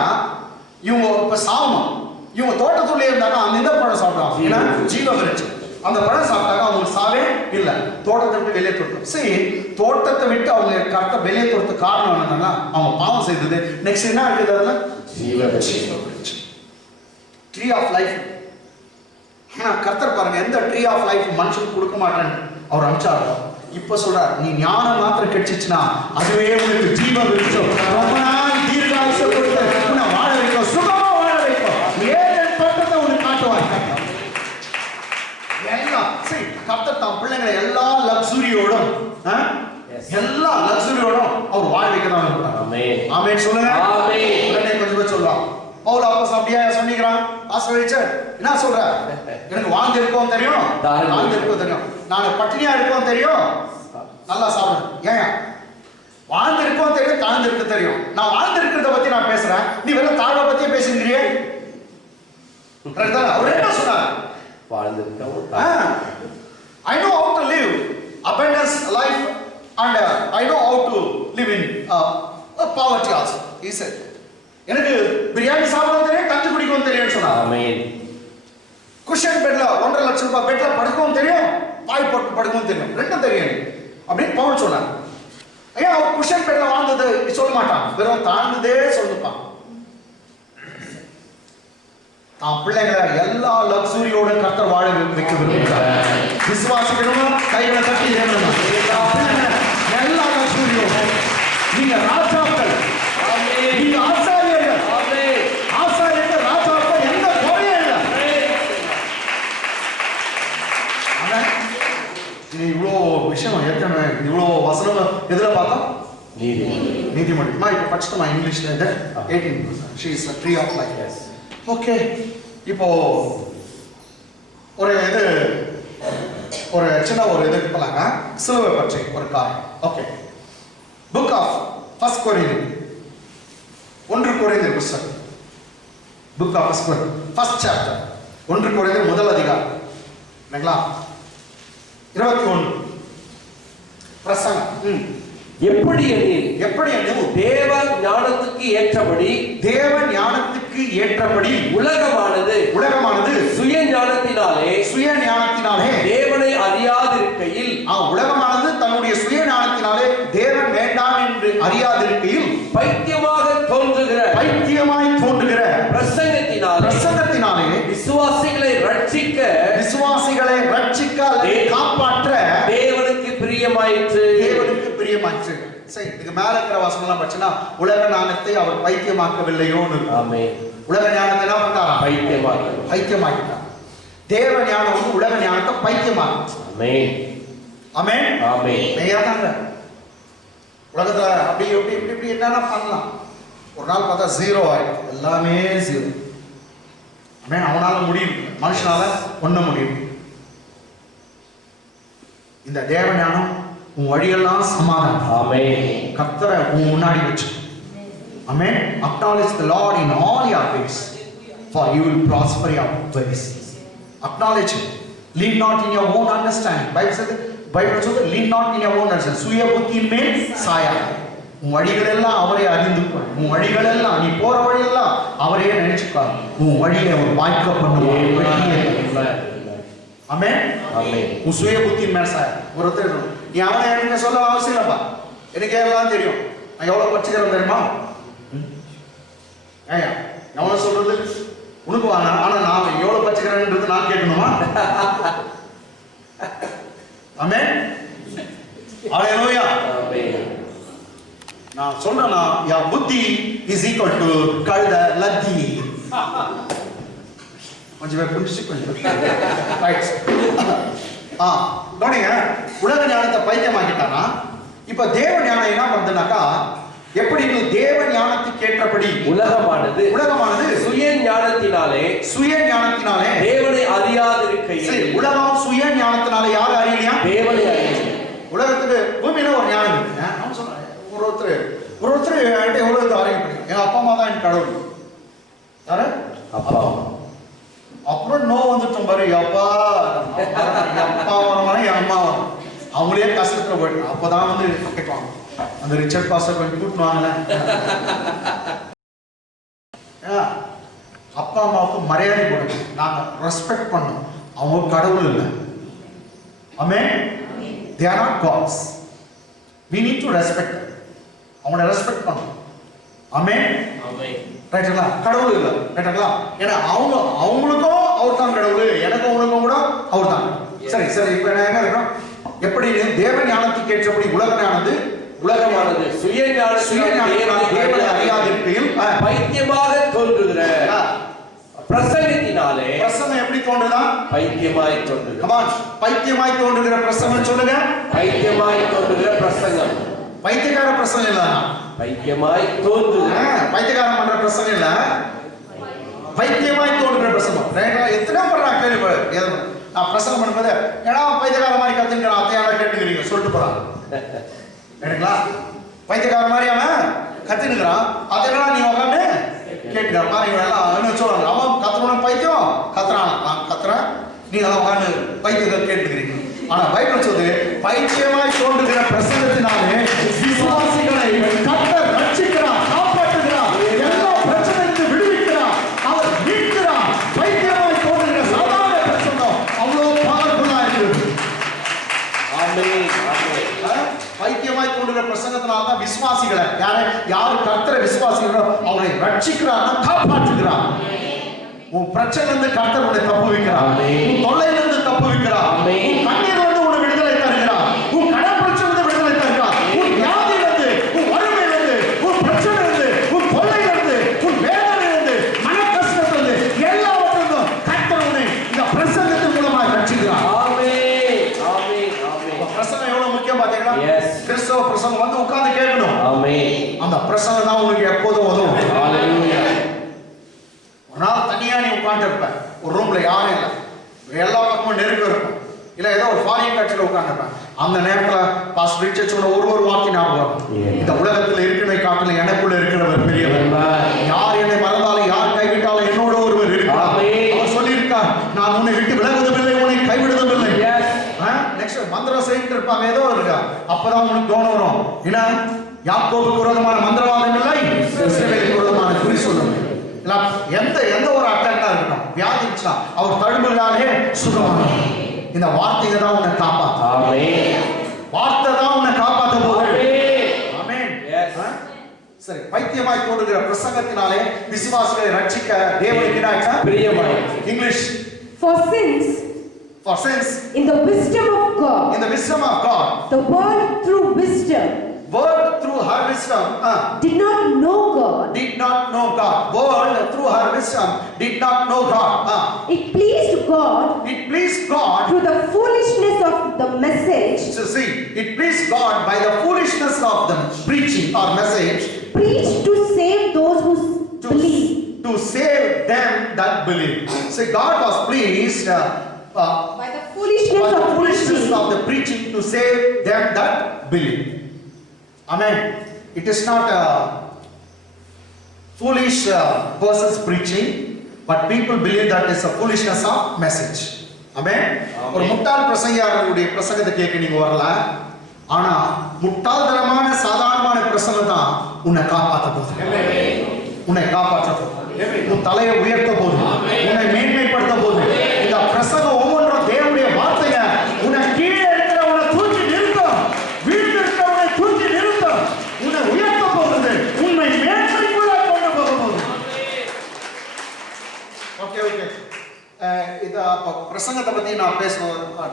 இவங்க இப்ப சாவணும். இவங்க தோட்டத்துள்ளே இருந்தாங்க, அந்த இந்த பழம் சாப்பிடுவாங்க. ஏன்னா ஜீவ விருட்சம், அந்த பழம் சாப்பிட்டாங்க அவங்களுக்கு சாவே இல்லை. தோட்டத்தை விட்டு வெளியே துரத்து. சரி, தோட்டத்தை விட்டு அவங்க கர்த்தர் வெளியே துரத்து காரணம் என்னன்னா அவங்க பாவம் செய்தது. நெக்ஸ்ட் என்ன இருக்குது அதுல? ஜீவ விருட்சம், ட்ரீ ஆஃப் லைஃப். கர்த்தர் பாருங்க, எந்த ட்ரீ ஆஃப் லைஃப் மனுஷனுக்கு கொடுக்க மாட்டேன்னு அவர் அனுப்பிச்சாரு. இப்ப சொல்றார், நீ ஞானம் மாத்திரம் கிடைச்சிச்சுன்னா அதுவே உனக்கு ஜீவ விருட்சம். ரொம்ப நாள் தீர்காயுசை கொடுத்து உன்னை வாழ வைக்கும், சுகமா வாழ வைக்கும். ஏதேன் தோட்டத்தை உனக்கு காட்டுவார் எல்லாம். சரி, கர்த்தர் தம் பிள்ளைங்களை எல்லா லக்ஸுரியோடும் அவர் வாழ வைக்க தான் இருக்கிறார். ஆமென். ஆமென் சொல்லுங்க. ஆமென். உடனே கொஞ்சம் பேர் சொல்லுவாங்க, பவுல் அப்போஸ் அப்படியே சொன்னீங்கறான். பாஸ்டர் ரிச்சர்ட் என்ன சொல்ற? எனக்கு வாழ்ந்து இருக்கவும் தெரியும், வாழ்ந்து இருக்கவும் தெரியும், நான் பட்டினியா இருக்கவும் தெரியும், நல்லா சாப்பிடுறேன். ஏன் வாழ்ந்து இருக்கவும் தெரியும், தாழ்ந்து இருக்க தெரியும். நான் வாழ்ந்து இருக்கிறத பத்தி நான் பேசுறேன், நீ வெறும் தாழ்வை பத்தியே பேசுறீங்க. அவர் என்ன சொன்னார்? வாழ்ந்து இருக்கவும், I know how to live abundance life and I know how to live in poverty also. He said, எனக்கு பிரியாணி சாப்பிடவும் தெரியும், கஞ்சி குடிக்கவும் தெரியும்னு சொன்னார். ஆமென். குஷன் பெட்ல 1.5 லட்சம் ரூபாய் பெட்ல படுக்கவும் தெரியும், பாய் போட்டு படுக்கவும் தெரியும், ரெண்டும் தெரியும் எனக்கு அப்படின்னு பவுல் சொன்னார். ஐயா அவர் குஷன் பெட்ல வாழ்ந்தது சொல்ல மாட்டான், வெறும் தாழ்ந்ததே சொல்லுப்பான். தான் பிள்ளைகளை எல்லா லக்ஸுரியோட கர்த்தர் வாழ வைக்க விரும்புகிறார். விசுவாசிக்கணும், கைகளை தட்டி ஏறணும். எல்லா லக்ஸுரியோட நீங்க ராஜாக்கள், நீங்க ஆசாரியர்கள், ஆசாரியர்கள் ராஜாக்கள், எந்த குறையும் இல்லை. இது இவ்வளோ விஷயம் ஏற்கனவே இவ்வளோ வசனம் எதுல பார்த்தோம்? நீதிமன்றமா இப்போ படிச்சுட்டோமா இங்கிலீஷ்ல? இது 18 she is a tree of life. Okay, இப்போ ஒரு சின்ன ஒரு இது போலாங்க, சிலுவை பற்றி ஒரு காரியம். ஓகே, புக் ஆஃப் ஃபர்ஸ்ட் கொரிந்தியர், 1 கொரிந்தியர் புத்தகம், புக் ஆஃப் ஃபர்ஸ்ட் சாப்டர், 1 கொரிந்தியர் முதல் அதிகாரம், இல்லைங்களா? 21 பிரசங்கம். எப்படி எனில் தேவ ஞானத்துக்கு ஏற்றபடி உலகமானது சுய ஞானத்தினாலே தேவனை அறியாதிருக்கையில், உலகமானது தன்னுடைய சுய ஞானத்தினாலே தேவன் வேண்டாம் என்று அறியாதிருக்கையில் பைத்தியமாய் தோன்றுகிற பிரசங்கத்தினாலே விசுவாசிகளை ரட்சிக்க காப்பாற்ற தேவனுக்கு பிரியமாயிற்று. சரி, இதுக்கு மேல இருக்கிற வசனம்லாம் படிச்சனா உலக ஞானத்தை அவர் பைத்தியமாக்கவில்லையோன்னு. ஆமென். உலக ஞானத்தை என்ன பண்ணாரா? பைத்தியமாக்கிட்டார். தேவ ஞானம் வந்து உலக ஞானத்தை பைத்தியமாக்குச்சு. ஆமென். ஆமென். ஆமென். மெய்யாதாங்க. உலகத்துல அப்படி என்னன்னா பண்ணலாம். ஒரு நாள் பார்த்தா 0 ஆயிடும், எல்லாமே 0. ஆமென். அவனால முடியும், மனுஷனால ஒண்ணு முடியும். இந்த தேவ ஞானம் உன் வழியெல்லாம் சமாதானம். ஆமென். கர்த்தரை உன் முன்னாடி வச்சு. ஆமென். Acknowledge the Lord in all your ways, for you will prosper your ways. Acknowledge him. Lean not in your own understanding. Bible சொல்லுது lean not in your own understanding. சுய புத்தியின் மேல் சாயாதே. உன் வழிகள் எல்லாம் அவரே அறிந்து கொள். உன் வழிகள் எல்லாம், நீ போற வழியெல்லாம் அவரே நினைச்சுப்பார். உன் வழியை அவர் வாய்க்க பண்ணுவார். ஆமென். ஆமென். உன் சுய புத்தியின் மேல் சாயா. ஒருத்தர் நீ அவனை எனக்கு சொல்ல அவசியம் இல்லப்பா, எனக்கு எல்லாம் தெரியும், நான் எவ்வளவு படிச்சுக்கிறேன் தெரியுமா? ஏயா எவ்வளவு சொல்றது உனக்கு வாங்க, ஆனா நான் எவ்வளவு படிச்சுக்கிறேன்றது நான் கேட்கணுமா? ஆமென். ஹல்லேலூயா. நான் சொல்றேன்னா யா புத்தி இஸ் ஈக்குவல் டு கழுத லத்தி. கொஞ்சம் பேர் புரிஞ்சுச்சு, கொஞ்சம் ரைட். கவனிங்க, உலக ஞானத்தை பைத்தியமாக்கிட்டானா இப்ப தேவ ஞானம் என்ன பண்ணுதுனாக்கா, எப்படி தேவ ஞானத்துக்கு ஏற்றபடி உலகமானது சுய ஞானத்தினாலே தேவனை அறியாதிருக்கையில். உலகம் சுய ஞானத்தினாலே யாரும் அறியலையா? தேவனை அறியல. உலகத்துக்கு பூமியில ஒரு ஞானம் இருக்கு. நான் சொல்றேன், ஒருத்தர் எவ்வளவு அறிய முடியும்? எங்க அப்பா அம்மா தான் என் கடவுள். யாரு? அப்பா. அப்புறம் நோ வந்துட்டோம் பாரு, அப்பா வரமான என் அம்மா வரும், அவங்களே கஷ்டத்துல போயிட்டு அப்பதான் வந்து கேட்பாங்க, அந்த ரிச்சர்ட் பாஸ்டர் கொஞ்சம் கூட்டுவாங்கல்ல. அப்பா அம்மாவுக்கு மரியாதை கொடுக்கணும், நாங்க ரெஸ்பெக்ட் பண்ணணும். அவங்க கடவுள் இல்லை. ஆமென். they are not gods, we need to respect them. அவங்கள ரெஸ்பெக்ட் பண்ணணும். ஆமென். ரைட்டுங்களா? கடவுள் இல்லை, ரைட்டுங்களா? ஏன்னா அவங்களுக்கும் அவர் தான் கடவுள், எனக்கும் அவனுக்கும் கூட அவர் தான். சரி இப்ப என்ன இருக்கணும், எப்படி தேவ ஞானத்துக்கு ஏற்றபடி உலகமானது சுய ஞானத்தை அறியாதிருக்கையில் பைத்தியமாக தோன்றுகிற பிரசங்கத்தினாலே. பிரசங்கம் எப்படி தோன்றுதா? பைத்தியமாய் தோன்றுகிறது. கமான், பைத்தியமாய் தோன்றுகிற பிரசங்கம் சொல்லுங்க. பைத்தியமாய் தோன்றுகிற பிரசங்கம். பைத்தியக்கார பிரசங்கம் இல்ல, பைத்தியமாய் தோன்றுகிற. பைத்தியக்காரன் பண்ற பிரசங்கம் இல்ல, பைத்தியமாய் தோன்றுகிற பிரசங்கம். எத்தனை பண்றான் கேள்வி. நான் பிரசங்கம் பண்ணும்போது ஏன்னா பைத்தியக்கார மாதிரி கத்துக்கிறான், அத்தையால கேட்டுக்கிறீங்க சொல்லிட்டு போறான். சரிங்களா? பைத்தியக்கார மாதிரி அவன் கத்துனுக்கிறான், அதெல்லாம் நீ உட்காந்து கேட்டுக்கிற மாதிரி எல்லாம் சொல்றாங்க. அவன் கத்துறவன பைத்தியம் கத்துறான், நான் கத்துறேன், நீங்க எல்லாம் உட்காந்து பைத்தியக்கார கேட்டுக்கிறீங்க. ஆனா பைபிள் சொல்லுது, பைத்தியமாய் தோன்றுகிற பிரசங்கத்தினாலே விசுவாசிகளை கர்த்தர் ரட்சிக்கிறார், காப்பாற்றுகிறார். எல்லா ரட்சிக்கிறார், காப்பாற்றுகிறார். உன் பிரச்சனையிலிருந்து கர்த்தர் உன்னை தப்புவிக்கிறார். உன் தொல்லையிலிருந்து தப்புவிக்கிறார். உன் கண்ணீரிலிருந்து உன்னை விடுதலை தருகிறார். உன் கடன் பிரச்சனையிலிருந்து விடுதலை தருகிறார். உன் வியாதியிலிருந்து, உன் வறுமையிலிருந்து, உன் பிரச்சனையிலிருந்து, உன் தொல்லையிலிருந்து, உன் வேதனையிலிருந்து, மன கஷ்டத்திலிருந்து எல்லாவற்றிலிருந்தும் கர்த்தர் உன்னை இந்த பிரசங்கத்தின் மூலமாக ரட்சிக்கிறார். ஆமென் ஆமென் ஆமென். பிரசங்கம் எவ்வளவு முக்கியம் பாத்தீங்களா? கிறிஸ்தவ பிரசங்கம் வந்து உட்கார்ந்து கேட்கணும். ஆமென். அந்த பிரசங்கம் தான் உங்களுக்கு எப்போதும் உதவும். ஹalleluya. ஒரு நாள் தனியா நீ உட்கார்ந்து இருப்ப, ஒரு ரூம்ல யாரும் இல்லை, எல்லா பக்கமும் நெருக்கம் இருக்கும், இல்ல ஏதோ ஒரு ஃபாரின் கட்சியில உட்கார்ந்துருப்பேன். அந்த நேரத்துல பாஸ்டர் ரிச்சர்ட் சொன்ன ஒரு வார்த்தை ஞாபகம் வரும். இந்த உலகத்துல இருக்கிறதை காட்டில எனக்குள்ள இருக்கிறவர் பெரியவர். யார் என்னை மறந்தாலும் யார் கைவிட்டாலும் என்னோட ஒருவர் இருக்கிறார். அவர் சொல்லியிருக்கார், நான் உன்னை விட்டு விலகுவதும் இல்லை, உன்னை கைவிடுவதும் இல்லை. நெக்ஸ்ட் மந்திரம் செய்யிட்டு இருப்பாங்க, ஏதோ இருக்கா, அப்பதான் உங்களுக்கு தோணம் வரும், ஏன்னா யாக்கோபுக்கு விரோதமான மந்திரவாதம் இல்லை, இஸ்ரவேலுக்கு விரோதமான குறி சொல்லும். எந்த ஒரு அட்டாக்கா இருக்கட்டும், வியாதி இருந்துச்சுன்னா அவர் தழும்புகளாலே சுகமானார். இந்த வார்த்தையை தான் உன்னை காப்பாற்றும். ஆமென். வார்த்தை தான் உன்னை காப்பாற்ற போகுது. ஆமென். சரி, பைத்தியமாய் தோன்றுகிற பிரசங்கத்தினாலே விசுவாசிகளை ரட்சிக்க தேவனுக்கு பிரியமாய். English. For since in the wisdom of God, the world through her wisdom did not know God. World through her wisdom did not know God. It pleased God through the foolishness of the message. So see, it pleased God by the foolishness of the preaching or message, preached to save those who believe. To save them that believe. See, God was pleased by the foolishness of the preaching to save them that believe. Amen. It is not a foolish person's preaching, but people believe that is a foolishness of message. Amen. ஒரு முட்டாள் பிரசங்கியாளருடைய பிரசங்கத்தை கேட்க நீங்க வரலாம், ஆனா முட்டாள்தனமான சாதாரணமான பிரசங்கம் தான் உன்னை காப்பாற்ற போகுது. உன்னை காப்பாற்ற போகுது. உன் தலையை உயர்த்த போகுது. உன்னை மேன்மைப்படுத்த போகுது. இந்த பிரசங்கம் ஒவ்வொன்றும் தேவனுடைய வார்த்தைங்க உன்னை கீழே இருக்கிறவனை தூக்கி நிறுத்தும், வீட்டில் இருக்கிறவனை தூக்கி நிறுத்தும், உன்னை உயர்த்த போகுது, உன்னை மேன்மைக்குள்ள கொண்டு போக போகுது. Okay okay. இந்த பிரசங்கத்தை பத்தி நான் பேசுற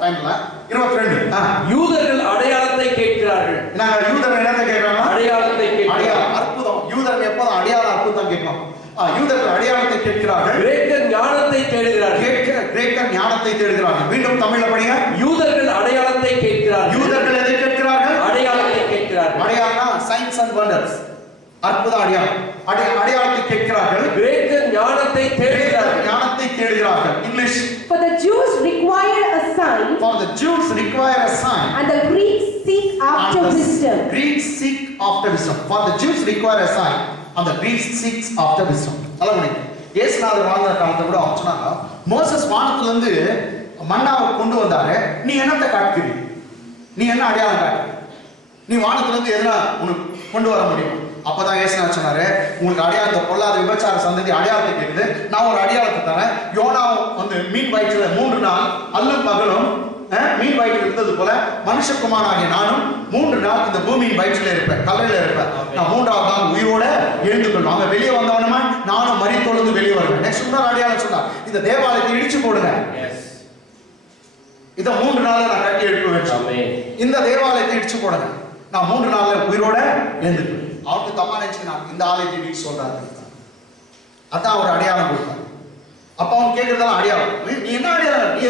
டைம்ல 22 யூதர்கள் அடையாளத்தை கேட்கிறார்கள். நான் யூதர்கள் என்னத்தை கேட்கறாங்க? அடையாளத்தை கேட்கிறார்கள். அற்புதம். யூதர்கள் எப்போதும் அடையாளம் அற்புதம் கேட்பாங்க. யூதர்கள் அடையாளத்தை கேட்கிறார்கள். கிரேக்கர் ஞானத்தை தேடுகிறார்கள். கிரேக்கர் ஞானத்தை தேடுகிறார்கள். மீண்டும் தமிழ்ல படிங்க. யூதர்கள் அடையாளத்தை கேட்கிறார்கள். யூதர்கள் எதை கேட்கிறார்கள்? அடையாளத்தை கேட்கிறார்கள். அடையாளம்னா சைன்ஸ் அண்ட் வண்டர்ஸ், அற்புத அடையாளம். அடையாளத்தை கேட்கிறார்கள். கிரேக்கர் ஞானத்தை தேடுகிறார்கள். ஞானத்தை தேடுகிறார்கள். English. For the Jews require a sign. For the Jews require a sign. And the Greeks seek after wisdom. Greeks seek after wisdom. For the Jews require a sign. And the Greeks seeks after wisdom. அலமணி இயேசுநாதர் வாழ்ந்த காலத்தை கூட அவங்க சொன்னாங்க, Moses வானத்துல இருந்து மன்னாவை கொண்டு வந்தாரு, நீ என்னத்தை காட்டுகிறீ, நீ என்ன அடையாளம் காட்டு, நீ வானத்துல இருந்து எதுனா உனக்கு கொண்டு வர முடியும். அப்பதான் இயேசுநாதர் சொன்னாரு, உங்களுக்கு அடையாளத்தை பொல்லாத விபச்சார சந்ததி அடையாளத்தை கேட்குது, நான் ஒரு அடையாளத்தை தரேன். யோனா வந்து மீன் வயிற்றுல 3 நாள் அல்லும் பகலும் மீன் வயிற்றில் இருந்தது போல மனுஷகுமாரனாகிய நானும் 3 நாள் இந்த பூமியின் வயிற்றில் இருப்பேன், கல்லறையில இருப்பேன். நான் 3ஆவது நாள் உயிரோட எழுந்து கொள்வேன். அவங்க வெளியே வந்தவனமா நானும் மரித்தொழுந்து வெளியே வருவேன். நெக்ஸ்ட் இன்னொரு அடையாளம் சொன்னார், இந்த தேவாலயத்தை இடிச்சு போடுங்க, இதை 3 நாள்ல நான் கட்டி எழுப்புவேன். இந்த தேவாலயத்தை இடிச்சு போடுங்க, நான் 3 நாள்ல உயிரோட எழுந்துக்குவேன். அவருக்கு தப்பா நினைச்சுக்கிறான், இந்த ஆலயத்தை இடிச்சு சொல்றாரு. அதான் ஒரு அடையாளம் கொடுத்தாரு. அப்ப அவன் கேட்கறதெல்லாம் அடையாளம். நீ என்ன அடையாளம், நீ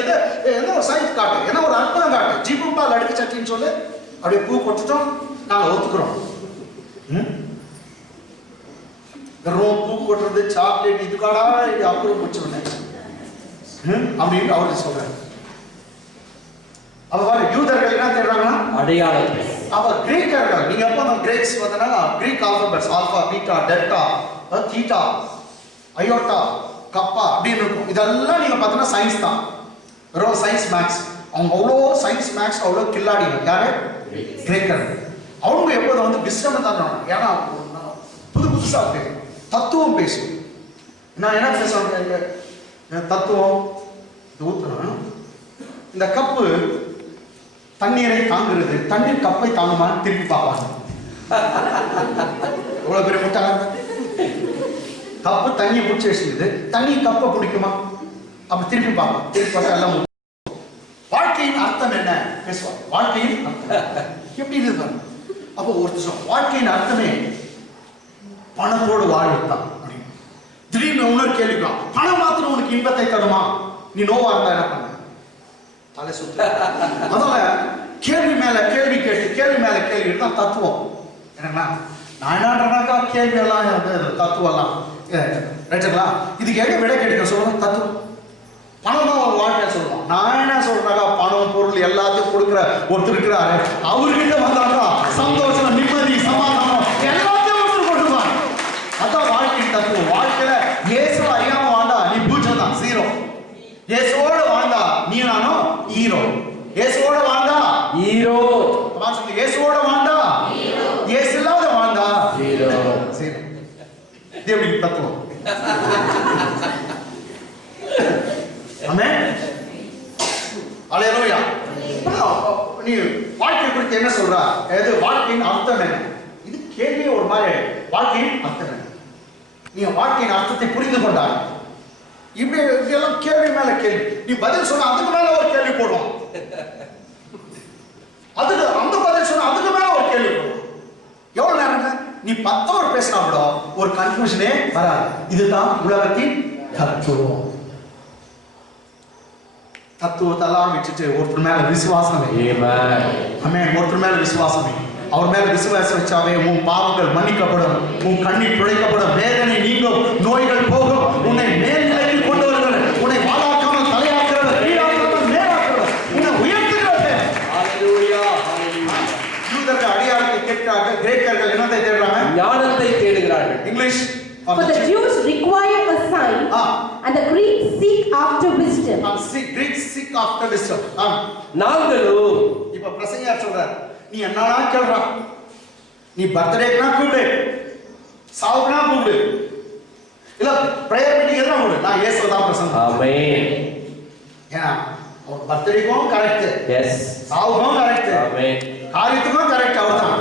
என்ன ஒரு சயின்ஸ் காட்டு, என்ன ஒரு அற்புதம் காட்டு, ஜீபம்பா லடுக்கு சட்டின்னு சொல்லு, அப்படியே பூ கொட்டுட்டோம், நாங்க ஒத்துக்கிறோம். பூ கொட்டுறது சாக்லேட் இதுக்காடா இது அப்புறம் பிடிச்சவனே அப்படின்னு அவரு சொல்றாரு. அப்ப பாரு, யூதர்கள் என்ன தேடுறாங்கன்னா அடையாளத்தை. அப்ப கிரேக்கர்கள், நீங்க எப்போ அந்த கிரேக்ஸ் வந்தனா Greek alphabets alpha beta delta theta iota kappa அப்படின்னு இருக்கும். இதெல்லாம் நீங்க பார்த்தீங்கன்னா சயின்ஸ் தான், வெறும் சயின்ஸ் மேக்ஸ். அவங்க அவ்வளோ சயின்ஸ் மேக்ஸ் அவ்வளோ கில்லாடிகள். யாரு? கிரேக்கர். அவங்க எப்போதும் வந்து விஸ்டம் தான், ஏன்னா புதுசா பேசும், தத்துவம் பேசும். நான் என்ன பேசுறேன், தத்துவம் ஊத்துறேன். இந்த கப்பு தண்ணீரை தாங்குறது, தண்ணீர் கப்பை தாங்குமான்னு திருப்பி பார்ப்பாங்க. எவ்வளவு பெரிய முட்டாள. கப்பு தண்ணியை பிடிச்சி வச்சுக்குது, தண்ணி கப்பை பிடிக்குமா? அப்ப திருப்பி பார்க்கலாம், திருப்பி பார்த்தா எல்லாம் வாழ்க்கையின் அர்த்தம் என்ன பேசுவாங்க. வாழ்க்கையின் எப்படி இருக்காங்க? அப்போ ஒருத்தர் சொல்ல வாழ்க்கையின் அர்த்தமே பணத்தோடு வாழ்வுதான் அப்படின்னு. திடீர்னு இன்னொரு கேள்விக்கலாம், பணம் மாத்திரம் உனக்கு இன்பத்தை தருமா? நீ நோவா இருந்தா என்ன பண்ண? தலை சுத்து. அதனால கேள்வி மேல கேள்வி கேட்டு கேள்வி மேல கேள்வி தான் தத்துவம். என்னன்னா நான் என்னன்றனாக்கா கேள்வி எல்லாம் தத்துவம் எல்லாம் ரைட்டுங்களா? இதுக்கு எங்க விடை கிடைக்க சொல்லுவோம்? தத்துவம். பணம் தான் ஒரு வாழ்க்கைய சொல்லுவோம். நான் என்ன சொல்றேனாக்கா பணம் பொருள் எல்லாத்தையும் கொடுக்குற ஒருத்தர் இருக்கிறாரு, அவர்கிட்ட வந்தாக்கா சந்தோஷம் நிம்மதி சமாதானம் எல்லாத்தையும் ஒருத்தர் கொடுப்பாங்க. அதான் வாழ்க்கையின் தத்துவம். வாழ்க்கையில இயேசு அறியாம வாழ்ந்தா நீ பூஜ்யம் தான், ஜீரோ. இயேசுவோட வாழ்ந்தா நீ நானும் ஹீரோ. இயேசுவோட வாழ்ந்தா ஹீரோ. சொல்லி இயேசுவோட வாழ்ந்தா இயேசு இல்லாத வாழ்ந்தா ஹீரோ. சரி, தேவனுடைய தத்துவம். ஆமென். அல்லேலூயா. நீ வாழ்க்கை குறித்து என்ன சொல்ற? எது வாழ்க்கையின் அர்த்தம் என்ன? இது கேள்வி ஒரு மாதிரி. வாழ்க்கையின் அர்த்தம் என்ன? நீ வாழ்க்கையின் அர்த்தத்தை புரிந்து கொண்டாய். இப்படி எல்லாம் கேள்வி மேல கேள்வி. நீ பதில் சொன்ன அதுக்கு மேல ஒரு கேள்வி போடுவான். அதுக்கு அந்த பதில் சொன்ன அதுக்கு மேல ஒரு கேள்வி போடுவான். எவ்வளவு நேரம் நீ 10 hour பேசினா கூட ஒரு கன்ஃபியூஷனே வராது. இதுதான் உலகத்தின் தத்துவம். தத்துவத்தெல்லாம் விட்டுட்டு ஒருத்தர் மேல விசுவாசம். ஆமென். ஒருத்தர் மேல விசுவாசம். அவர் மேல விசுவாசம் வச்சாவே உன் பாவங்கள் மன்னிக்கப்படும், உன் கண்ணீர் துடைக்கப்படும், வேதனை நீங்கும், நோய்கள் போகும், உன்னை மேல்நிலையில் கொண்டு வருகிறவர், உன்னை வாழாக்காமல் தலையாக்கிறவர், கீழாக்காமல் மேலாக்கிறவர், உன்னை உயர்த்துகிறவர். ஹalleluya. யூதர்கள் அடியாளத்தை கேட்கிறார்கள், கிரேக்கர்கள் என்னத்தை தேடுறாங்க? ஞானத்தை தேடுகிறார்கள். English. For the Jews require a sign, and the Greeks seek after wisdom. Greeks seek after wisdom. நாங்களும் இப்ப பிரசங்கியார் சொல்றார், நீ என்னடா கேள்றா? நீ பர்த்டேக்குனா கூப்பிடு, சாவுக்குனா கூப்பிடு, இல்ல பிரேயர் மீட்டிங் எல்லாம் கூப்பிடு, நான் இயேசுவை தான் பிரசங்கம். ஆமென். ஏன்னா அவர் பர்த்டேக்கும் கரெக்ட், எஸ், சாவுக்கும் கரெக்ட், ஆமென், காரியத்துக்கும் கரெக்ட் அவர் தான்.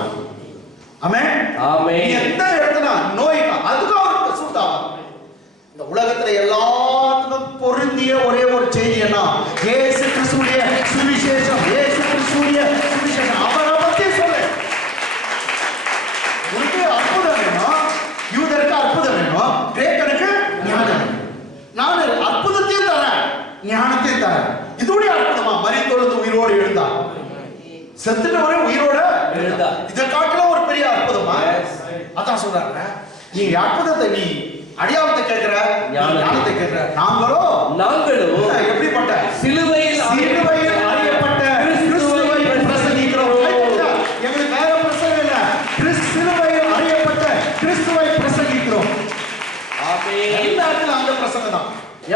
ஆமென். ஆமென். எந்த இடத்துல நோய்க்கு அதுக்கும் அவருக்கு சூட் ஆகும். இந்த உலகத்துல எல்லாத்துக்கும் பொருந்திய ஒரே ஒரு செய்தி என்ன? இயேசு கிறிஸ்துவின் சுவிசேஷம். இயேசு கிறிஸ்துவின் சுவிசேஷம். அவரை பத்தி சொல்லு. உனக்கு அற்புதம் வேணும், யூதருக்கு அற்புதம் வேணும், கிரேக்கனுக்கு ஞானம். நான் அற்புதத்தையும் தரேன், ஞானத்தையும் தரேன். இதோடைய அற்புதமா? மரித்தொழுது உயிரோடு எழுந்தார், செத்துட்டவரே உயிரோட எழுந்தார். இதை காட்டிலும் ஒரு பெரிய அற்புதமா? அதான் சொல்றாங்க, நீ அற்புதத்தை, நீ அடியாளத்தை கேட்கிற, ஞானத்தை கேட்கிற. நாங்களும் எப்படிப்பட்ட சிலுவையில் அறியப்பட்ட கிறிஸ்துவை பிரசங்கிக்கிறோம். எங்களுக்கு வேற பிரசங்கம் இல்ல, சிலுவையில் அறியப்பட்ட கிறிஸ்துவை பிரசங்கிக்கிறோம். ஆமென். எல்லாருக்கும் அந்த பிரசங்கம் தான்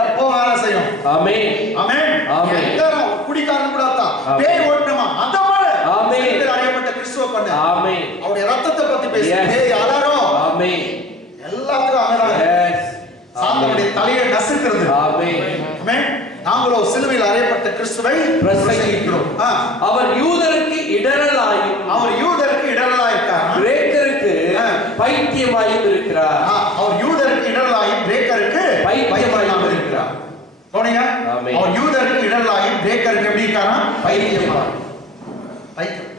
எப்போ வேலை செய்யும். ஆமென். ஆமென். ஆமென். குடிக்காரன் கூட தான் பேய் ஓட்டணுமா? அந்த மாதிரி ஆமென். அறியப்பட்ட கிறிஸ்துவை பண்ண. ஆமென். அவருடைய ரத்தத்தை பத்தி பேசு. பேய் அலறும். ஆமென். எல்லாத்துக்கும் அலறாங்க. எஸ். சாத்தானுடைய தலையை நசுக்கிறது. ஆமென். ஆமென். நாங்களும் சிலுவையில் அறியப்பட்ட கிறிஸ்துவை பிரசங்கிக்கிறோம். அவர் யூதருக்கு இடரலாயும், அவர் யூதருக்கு இடரலாய் இருக்கார், கிரேக்கருக்கு பைத்தியமாயும் இருக்கிறார். அவர் யூதருக்கு இடரலாயும் கிரேக்கருக்கு பைத்தியமாயும் இருக்கிறார். கவனிங்க, அவர் யூதருக்கு இடரலாயும் கிரேக்கருக்கு எப்படி இருக்காரா? பைத்தியமாயும். பைத்தியம்.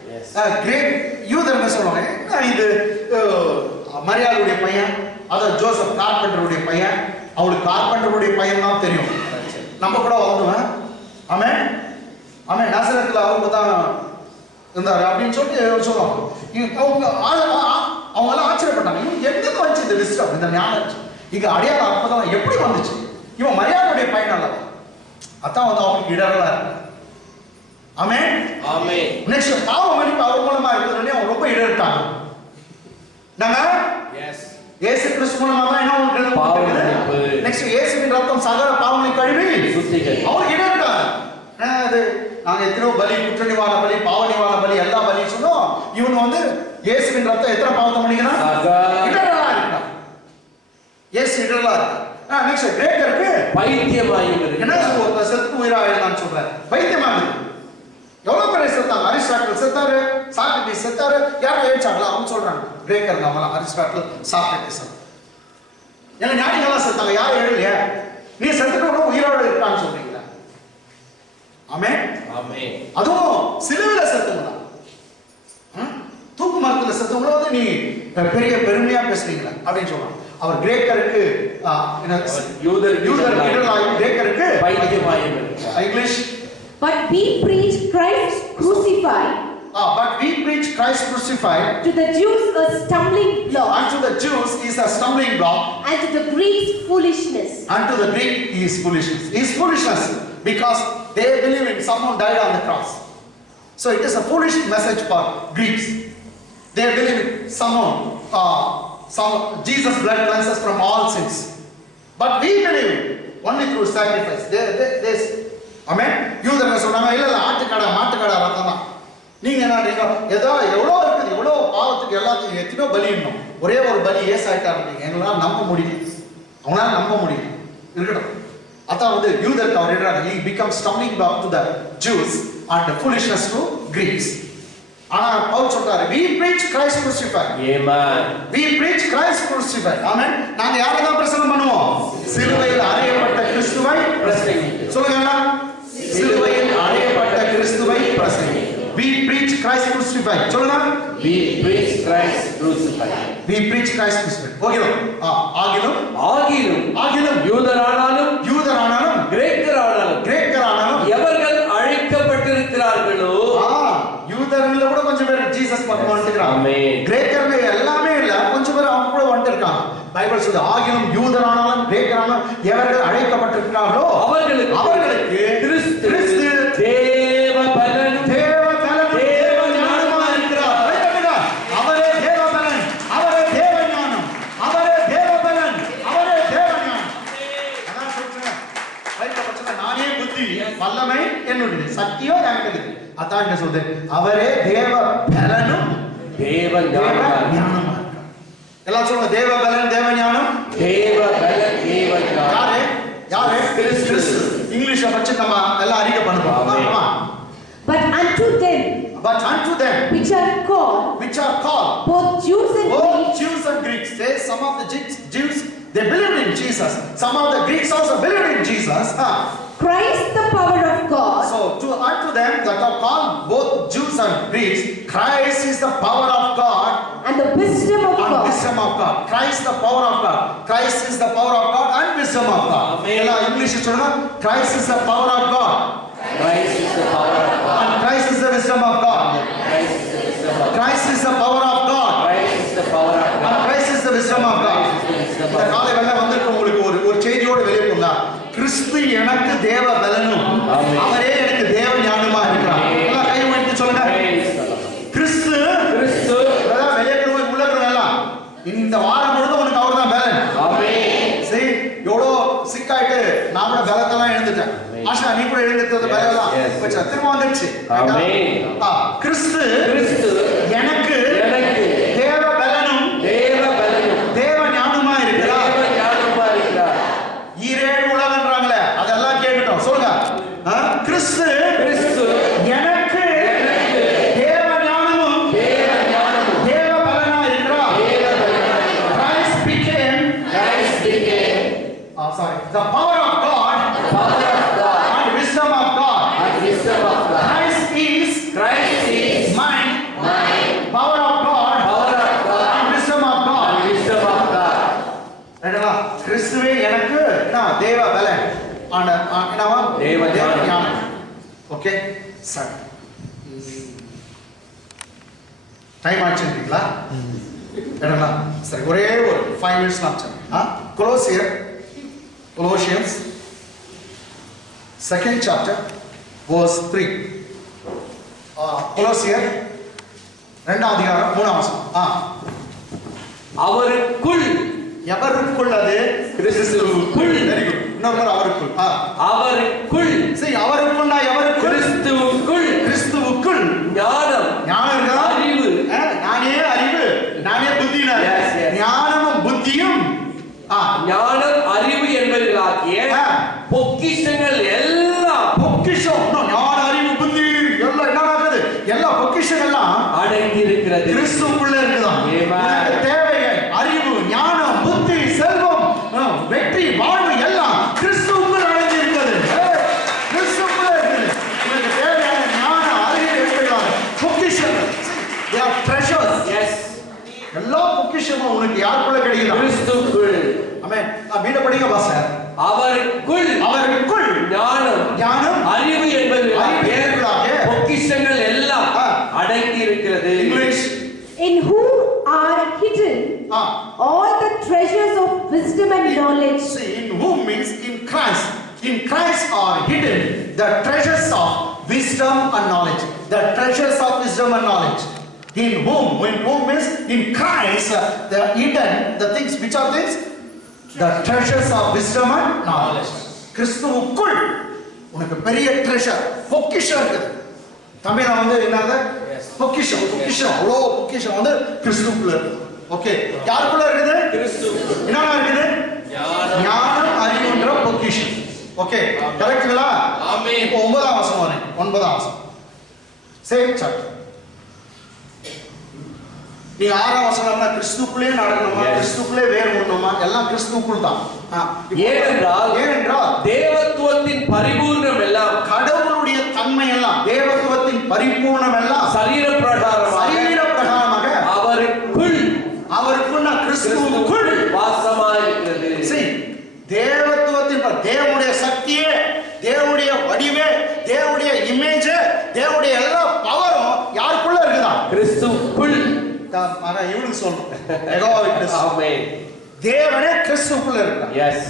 கிரேக் யூதர் என்ன சொல்லுவாங்க? இது மரியாளுடைய பையன், அதாவது ஜோசப் கார்பெண்டருடைய பையன். அவளுக்கு கார்பெண்டருடைய பையன் தான் தெரியும். நம்ம கூட வளர்ந்துவேன். ஆமென். ஆமென். நாசரேத்துல அவங்க தான் இருந்தாரு அப்படின்னு சொல்லி சொல்லுவாங்க. அவங்க எல்லாம் ஆச்சரியப்பட்டாங்க, இவங்க எங்க வந்துச்சு இந்த விஸ்டம், இந்த ஞானம், இங்க அடையாள அற்புதம் எப்படி வந்துச்சு? இவன் மரியாதையுடைய பையன் அல்ல. அதான் வந்து அவங்களுக்கு இடரலா இருக்கு. ஆமென். ஆமென். நெக்ஸ்ட் பாவ மன்னிப்பு அவர் மூலமா இருக்கிறதுனால அவங்க ரொம்ப இடர்ட்டாங்க. நாங்க இயேசு கிறிஸ்து மூலமா தான் என்ன உங்களுக்கு பாவ மன்னிப்பு. நெக்ஸ்ட் இயேசுவின் ரத்தம் சகல பாவங்களை கழுவி சுத்திகரிக்கும். அவர் இடர்ட்டாங்க. அது நாங்க எத்தனை பலி, குற்ற நிவாரண பலி, பாவ நிவாரண பலி, எல்லா பலியும் சொன்னோம். இவன் வந்து இயேசுவின் ரத்தம் எத்தனை பாவத்தை மன்னிக்கிறான்? இடரலா இருக்கான். இயேசு இடரலா இருக்கு. நெக்ஸ்ட் கிரேக்கருக்கு பைத்தியமாயும் இருக்கு. என்ன ஒரு செத்து உயிராயிரலாம்னு சொல்றாரு. பைத்தியமாக இருக்கு. எவ்வளவு பேர் செத்தாங்க? அரிஸ்டாட்டில் செத்தாரு, சாக்ரட்டிஸ் செத்தாரு, யாரும் ஏற்றாங்களா? அவங்க சொல்றாங்க கிரேக்கர்கள் அவங்களாம் அரிஸ்டாட்டில், சாக்ரட்டிஸ். எங்க ஞானிகளா செத்தாங்க, யாரும் எழுதலையா? நீ செத்துட்டு கூட உயிரோடு இருக்கான்னு சொல்றீங்களா? ஆமென். ஆமென். அதுவும் சிலுவையில செத்தவங்களா? தூக்கு மரத்துல செத்தவங்கள வந்து நீ பெரிய பெருமையா பேசுறீங்களா அப்படின்னு சொல்றான். அவர் கிரேக்கருக்கு கிரேக்கருக்கு பைத்தியமாயும் English. But we preach Christ crucified. But we preach Christ crucified. To the Jews a stumbling block. Unto the Jews is a stumbling block. And to the Greeks foolishness. Unto the Greek is foolishness. Is foolishness because they believe in someone died on the cross. So it is a foolish message for Greeks. They believe in someone, Jesus' blood cleanses from all sins. But we believe only through sacrifice. They Amen. யூதர்கள் சொன்னாங்க, இல்ல இல்ல ஆட்டுக்கடை மாட்டுக்கடை ரத்தம் தான். நீங்க என்ன ஏதோ எவ்வளோ இருக்குது, எவ்வளோ பாவத்துக்கு எல்லாத்துக்கும் எத்தனோ பலி இன்னும் ஒரே ஒரு பலி ஏசாயிட்டாரு. எங்களால் நம்ப முடியும், அவங்களால நம்ப முடியும். இருக்கட்டும். அதான் வந்து யூதருக்கு அவர் எழுறாங்க, he becomes stumbling block to the Jews and the foolishness to Greeks. ஆனா பவுல் சொல்றாரு, we preach Christ crucified. Amen. We preach Christ crucified. Amen. நாங்க யாரை தான் பிரசங்கம் பண்ணுவோம்? சிலுவையில் அறையப்பட்ட கிறிஸ்துவை பிரசங்கிக்கிறோம். சொல்லுங்க, சிலுவையில் அறையப்பட்ட கிறிஸ்துவை பிரசங்கிக்கிறோம். We preach Christ crucified. சொல்லுங்க, we preach Christ crucified. We preach Christ crucified. ஆகிலும் ஆகிலும் ஆகிலும் ஆகிலும் யூதரானாலும் யூதரானாலும் கிரேக்கரானாலும் கிரேக்கரானாலும் எவர்கள் அழைக்கப்பட்டிருக்கிறார்களோ, யூதர்கள்ல கூட கொஞ்சம் பேர் ஜீசஸ் பக்கம் வந்துக்கிறாங்க. ஆமென். கிரேக்கர்ல எல்லாமே இல்ல, கொஞ்சம் பேர் அவங்க கூட வந்துருக்காங்க. பைபிள் சொல்லுது, ஆகிலும் யூதரானாலும் கிரேக்கரானாலும் எவர்கள் அழைக்கப்பட்டிருக்கிறார்களோ அவர்களுக்கு கிறிஸ்து தேவ பலன் தேவ ஞானமா இருக்கிறார். அவரே தேவ பலன், அவரே தேவ ஞானம், அவரே தேவ பலன், அவரே தேவ ஞானம். அதான் சொல்றேன், பைபிள் பச்சை நானே புத்தி வல்லமை என்னுடையது, சக்தியோ எனக்கு. அதான் என்ன சொல்றது, அவரே தேவ பலனும் தேவ ஞானமா. எல்லாம் சொல்லுங்க, தேவ பலன் தேவ ஞானம். தேவ பலன் தேவ ஞானம். யாரு யாரு? கிறிஸ்து. இங்கிலீஷை வச்சு நம்ம எல்லாம் அறிக்கை பண்ணுவோம். But unto them which are called both Jews and Greeks. Say some of the Jews they believed in Jesus. Some of the Greeks also believed in Jesus. Christ the power of God. So unto them that are called both Jews and Greeks, Christ is the power of God and the wisdom of God. Wisdom of God. Christ the power of God. Christ is the power of God and wisdom of God. Amen. English சொல்லுங்க, Christ is the power of God. Christ is the power of God. And Christ is the wisdom of God. Christ is the power of God. Christ is the power of God. And Christ is the wisdom of God. இந்த காலை வேளை வந்திருக்க உங்களுக்கு ஒரு செய்தியோடு வெளியே போங்க. கிறிஸ்து எனக்கு தேவ பலனும் அவரே எனக்கு தேவ ஞானமா இருக்கிறார். எல்லாம் கை வைத்து சொல்லுங்க, கிறிஸ்து அதான் வெளியே போய் உள்ள எல்லாம் இந்த வாரம் முழுதும் உனக்கு அவர் தான் பலன். சரி, எவ்வளோ சிக்காயிட்டு நான் கூட பலத்தெல்லாம் எழுந்துட்டேன். ஆஷா நீ கூட எழுந்துட்டது பலதான் திரும்ப வந்துருச்சு. கிறிஸ்து எனக்கு தேவ பலனும் தேவ ஞானமா இருக்கிறார். ஈரேழு உலகன்றாங்களே அதெல்லாம் கேட்கட்டும். சொல்லுங்க, கிறிஸ்து எனக்கு தேவ ஞானமும் தேவ பலனா இருக்கிறார். Christ became the power of God and wisdom of God. Christ is mind, power of God and wisdom of God. ரைட்டா? கிறிஸ்துவே எனக்கு தேவ பலன் என்னவா தேவ ஞானம். ஓகே சரி, டைம் ஆச்சுங்களா? ரைட்டா? சரி, ஒரே ஒரு 5 minutes ஆச்சு. Colossians 2nd chapter verse 3. கொலோசியர் 2வது அதிகாரம் 3வது வசனம். அவருக்குள் எவருக்குள்? அது கிறிஸ்துவுக்குள். Very good. இன்னொரு அவருக்குள். அவருக்குள். சரி, அவருக்குள்னா எவருக்குள்? கிறிஸ்துவுக்குள் ஞானம் இருக்கா? அறிவு. நானே அறிவு, நானே புத்தி. ஞானமும் புத்தியும் ஞானம் அறிவு என்பவர்களாகிய பொக்கிஷங்கள் எல்லாம் பொக்கிஷம். ஞான அறிவு புத்தி எல்லாம் என்ன ஆகுது? எல்லா பொக்கிஷங்கள்லாம் அடங்கி இருக்கிறது, கிறிஸ்துவுக்குள்ள இருக்குதான். தேவைகள் அறிவு ஞானம் புத்தி செல்வம் ஞானம் அறிவு என்பவர்களாகிய பொக்கிஷங்கள் எல்லாம் அடங்கி இருக்கிறது. English. In whom are hidden all the treasures of wisdom and knowledge. See, in whom means in Christ. In Christ are hidden the treasures of wisdom and knowledge. The treasures of wisdom and knowledge. In whom means in Christ, they are hidden the things. Which are things? The treasures of wisdom and knowledge. கிறிஸ்துவுக்குள் உனக்கு பெரிய treasure, பொக்கிஷம் இருக்குது. தமிழ்ல வந்து என்னது? பொக்கிஷம். பொக்கிஷம், அவ்வளோ பொக்கிஷம் வந்து கிறிஸ்துவுக்குள்ள இருக்குது. ஓகே, யாருக்குள்ள இருக்குது? கிறிஸ்து. என்னன்னா இருக்குது? ஞானம், அறிவுன்ற பொக்கிஷம். ஓகே, கரெக்ட்டுங்களா? ஆமென். இப்போ 9ஆம் வசனம் வரேன். 9ஆம் வசனம். Same chapter. நீ 6ஆம் வசனம்னா கிறிஸ்துக்குள்ளே நடக்கணுமா, கிறிஸ்துக்குள்ளே வேர் கொள்ளணுமா, எல்லாம் கிறிஸ்துவுக்குள் தான். ஏனென்றால் தேவத்துவத்தின் பரிபூர்ணம் எல்லாம், கடவுளுடைய தன்மை எல்லாம், தேவத்துவத்தின் பரிபூர்ணம் எல்லாம் சரீர பிரகாரமாக அவருக்குள் கிறிஸ்துவுக்குள் வாசமாயிருக்கிறது. See, தேவத்துவத்தின் தேவனுடைய சக்தியே, தேவனுடைய வடிவே, தேவனுடைய இமேஜ், தேவனுடைய எல்லா பவரும் யாருக்குள்ள இருக்குதா? கிறிஸ்துவுக்குள். இவனுக்கு சொல்றேன், தேவனே கிறிஸ்துவுக்குள்ள இருக்கிறார். எஸ்.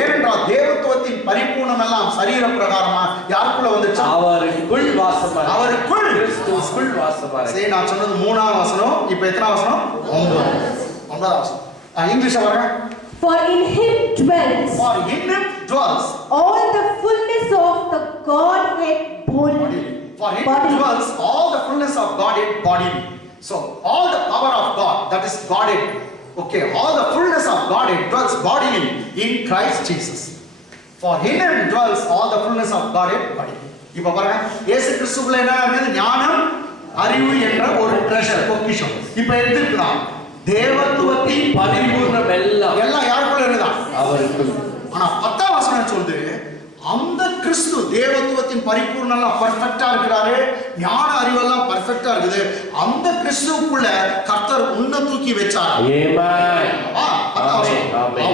ஏனென்றால் தேவத்துவத்தின் பரிபூர்ணம் எல்லாம் சரீர பிரகாரமா யாருக்குள்ள வந்துச்சு? அவருக்குள் வாசமா. அவருக்குள் கிறிஸ்துவுக்குள் வாசமா. சரி, நான் சொன்னது 3ஆம் வசனம். இப்போ எத்தனாம் வசனம்? 9ஆம் வசனம். இங்கிலீஷ்ல வரேன். For in him dwells all the fullness of the Godhead bodily. For him dwells all the fullness of Godhead bodily. So all the power of God, that is Godhead. Okay, all the fullness of Godhead dwells bodily in Christ Jesus. For him dwells all the fullness of Godhead bodily. இப்ப பாருங்க, இயேசு கிறிஸ்துவுக்குள்ள என்ன இருக்குது? ஞானம், அறிவு என்ற ஒரு treasure, பொக்கிஷம். இப்ப எடுத்துக்கலாம், தேவத்துவத்தின் பரிபூர்ணம் எல்லாம் யாருக்குள்ள இருக்குதா? அவருக்குள். ஆனா 10ஆம் வசனம் சொல்லுது, அந்த கிறிஸ்து தேவத்துவத்தின் பரிபூர்ணம் பர்ஃபெக்ட்டா இருக்கிறாரு, ஞான அறிவெல்லாம் பர்ஃபெக்ட்டா இருக்குது. அந்த கிறிஸ்துவுக்குள்ள கர்த்தர் உன்னை தூக்கி வச்சார்.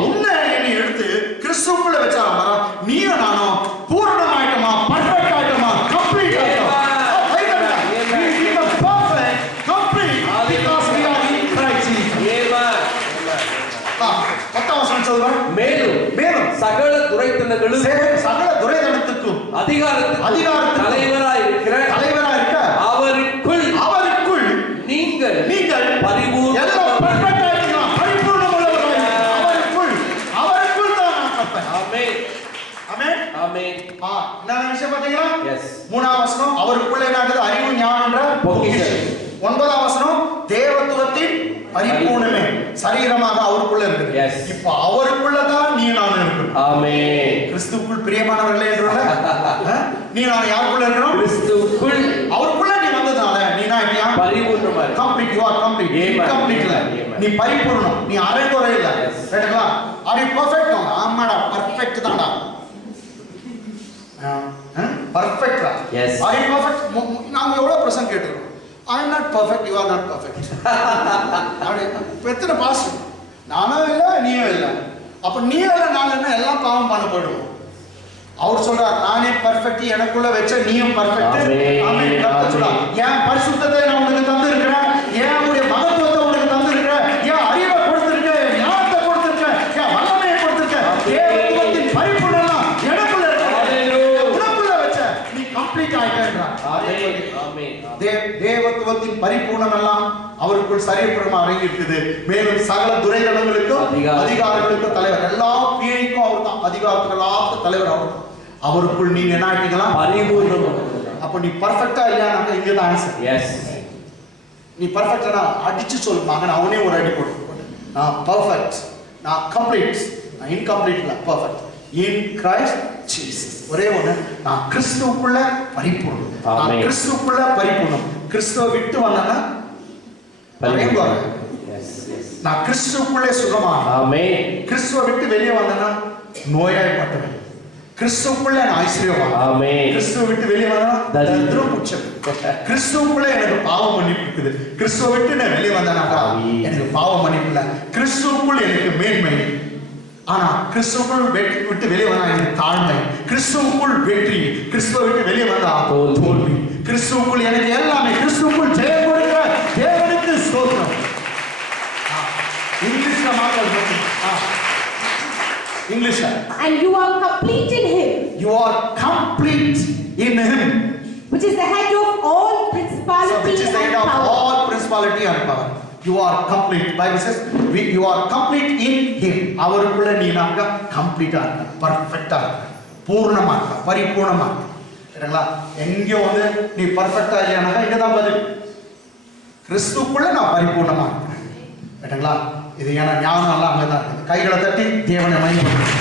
உன்னை என்னை எடுத்து கிறிஸ்துவுக்குள்ள வச்சாரா? நீயும் நானும் பூரணமாயிட்டோமா, பர்ஃபெக்ட் ஆயிட்டோமா, கம்ப்ளீட் ஆயிட்டோமா. மேலும் சகல துரைத்தனத்துக்கும் அதிகாரத்துக்கும் தலைவராய் இருக்க அவருக்குள் நீங்கள் அவருக்குள் தான். ஆமென். ஆமென். ஆமென். என்ன விஷயம் பாத்தீங்களா? எஸ். 3ஆம் வசனம் அவருக்குள்ள என்னது? அறிவு, ஞானம்ன்ற பொக்கிஷம். 9ஆம் வசனம் தேவத்துவத்தின் பரிபூர்ணமே சரீரமாக அவருக்குள்ள இருக்குது. இப்போ அவருக்குள்ள தான் நீ நான் இருக்கணும். ஆமென். கிறிஸ்துவுக்குள் பிரியமானவர்களே என்றால நீ நான் யாருக்குள்ள இருக்கணும்? கிறிஸ்துவுக்குள். அவருக்குள்ள நீ வந்ததால நீ நான் இப்படியா பரிபூர்ணமா இரு. கம்ப்ளீட். You are complete. கம்ப்ளீட்ல நீ பரிபூர்ணம், நீ அரைகுறை இல்ல. ரைட்டுங்களா? Are you perfect? ஆமாடா, பெர்ஃபெக்ட் தான்டா. பெர்ஃபெக்ட்டா? எஸ். Are you perfect? நாங்க எவ்வளவு பிரசன்ட் கேட்டிருக்கோம். I am not perfect, you are not perfect. எத்தனை பாஸ்ட்? நானும் இல்லை, நீயும் இல்லை. அப்ப நீ இல்லை, நான் என்ன, எல்லாம் பாவம் பண்ண போயிடுவோம். அவர் சொல்றார், நானே பர்ஃபெக்ட், எனக்குள்ள வச்ச நீயும் பர்ஃபெக்ட். என் பரிசுத்தத்தை நான் உனக்கு தந்து இருக்கிறேன், என் உடைய மகத்துவத்தை உனக்கு தந்து இருக்கிறேன், என் அறிவை கொடுத்திருக்கேன், என் ஞானத்தை கொடுத்திருக்கேன், என் வல்லமையை கொடுத்திருக்கேன். தேவத்துவத்தின் பரிபூரணம் எனக்குள்ள இருக்கு. உனக்குள்ள வச்ச நீ கம்ப்ளீட் ஆயிட்டேன்றார். தேவத்துவத்தின் பரிபூர்ணம் எல்லாம் அவருக்குள் சரீரமா அடங்கி இருக்குது. மேலும் சகல துரைதனங்களுக்கும் அதிகாரங்களுக்கும் தலைவர், எல்லா பீழைக்கும் அவர் தான், அதிகாரத்துக்கு தலைவர் அவர். அவருக்குள் நீங்க என்ன ஆயிட்டீங்களா? பரிபூர்ணம். அப்ப நீ பர்ஃபெக்ட்டா இல்லையா? இங்க தான் ஆன்சர். எஸ். நீ பர்ஃபெக்ட்டா அடிச்சு சொல்லுவாங்க, நான் அவனே ஒரு அடி போட்டு, நான் பர்ஃபெக்ட், நான் கம்ப்ளீட், நான் இன்கம்ப்ளீட் இல்ல, பர்ஃபெக்ட் இன் கிரைஸ்ட் ஜீசஸ். ஒரே ஒண்ணு, நான் கிறிஸ்துவுக்குள்ள பரிபூர்ணம். நான் கிறிஸ்துவுக்குள்ள பரிபூர்ணம். கிறிஸ்துவை விட்டு வந்தேன்னா நான் கிறிஸ்துவுக்குள்ளே சுகமான. ஆமென். கிறிஸ்துவை விட்டு வெளியே வந்தேன்னா நோயாய்ப்பட்டவன். கிறிஸ்துவுக்குள்ள நான் ஐஸ்வர்யவான். ஆமென். கிறிஸ்துவை விட்டு வெளியே வந்தேன்னா தரித்திரம் புச்சம். கிறிஸ்துவுக்குள்ள எனக்கு பாவ மன்னிப்பு இருக்குது. கிறிஸ்துவை விட்டு நான் வெளியே வந்தேனாக்கா எனக்கு பாவ மன்னிப்பு இல்லை. கிறிஸ்துவுக்குள்ள எனக்கு மேன்மை. ஆனா கிறிஸ்துவுக்குள் விட்டு வெளியே வந்தா எனக்கு தாழ்மை, கிறிஸ்துவுக்குள் வெற்றி, கிறிஸ்துவை விட்டு வெளியே வந்தா தோல்வி. கிறிஸ்துவுக்குள் எனக்கு எல்லாமே, கிறிஸ்துவுக்குள் ஜெயம் கொடுக்கிற தேவனுக்கு ஸ்தோத்திரம். இங்கிலீஷ்ல மாற்றல் இங்கிலீஷ்ல. And you are complete in him. You are complete in him. Which is the head of all principality which is the head and of power. all principality and power. You are complete. Bible says you are complete in him. அவருக்குள்ள நீ நாங்க கம்ப்ளீட்டா இருக்க, பர்ஃபெக்ட்டா இருக்க, பூர்ணமா இருக்க, பரிபூர்ணமா இருக்க. சரிங்களா? எங்கேயோ வந்து நீ பர்ஃபெக்ட்டா இல்லையானாக்கா இங்க தான் பதில். கிறிஸ்துவுக்குள்ள நான் பரிபூர்ணமா இருக்கேன். சரிங்களா? இது ஏன்னா ஞானம் எல்லாம் அங்கதான் இருக்கு. கைகளை தட்டி தேவனை மகிமைப்படுத்து.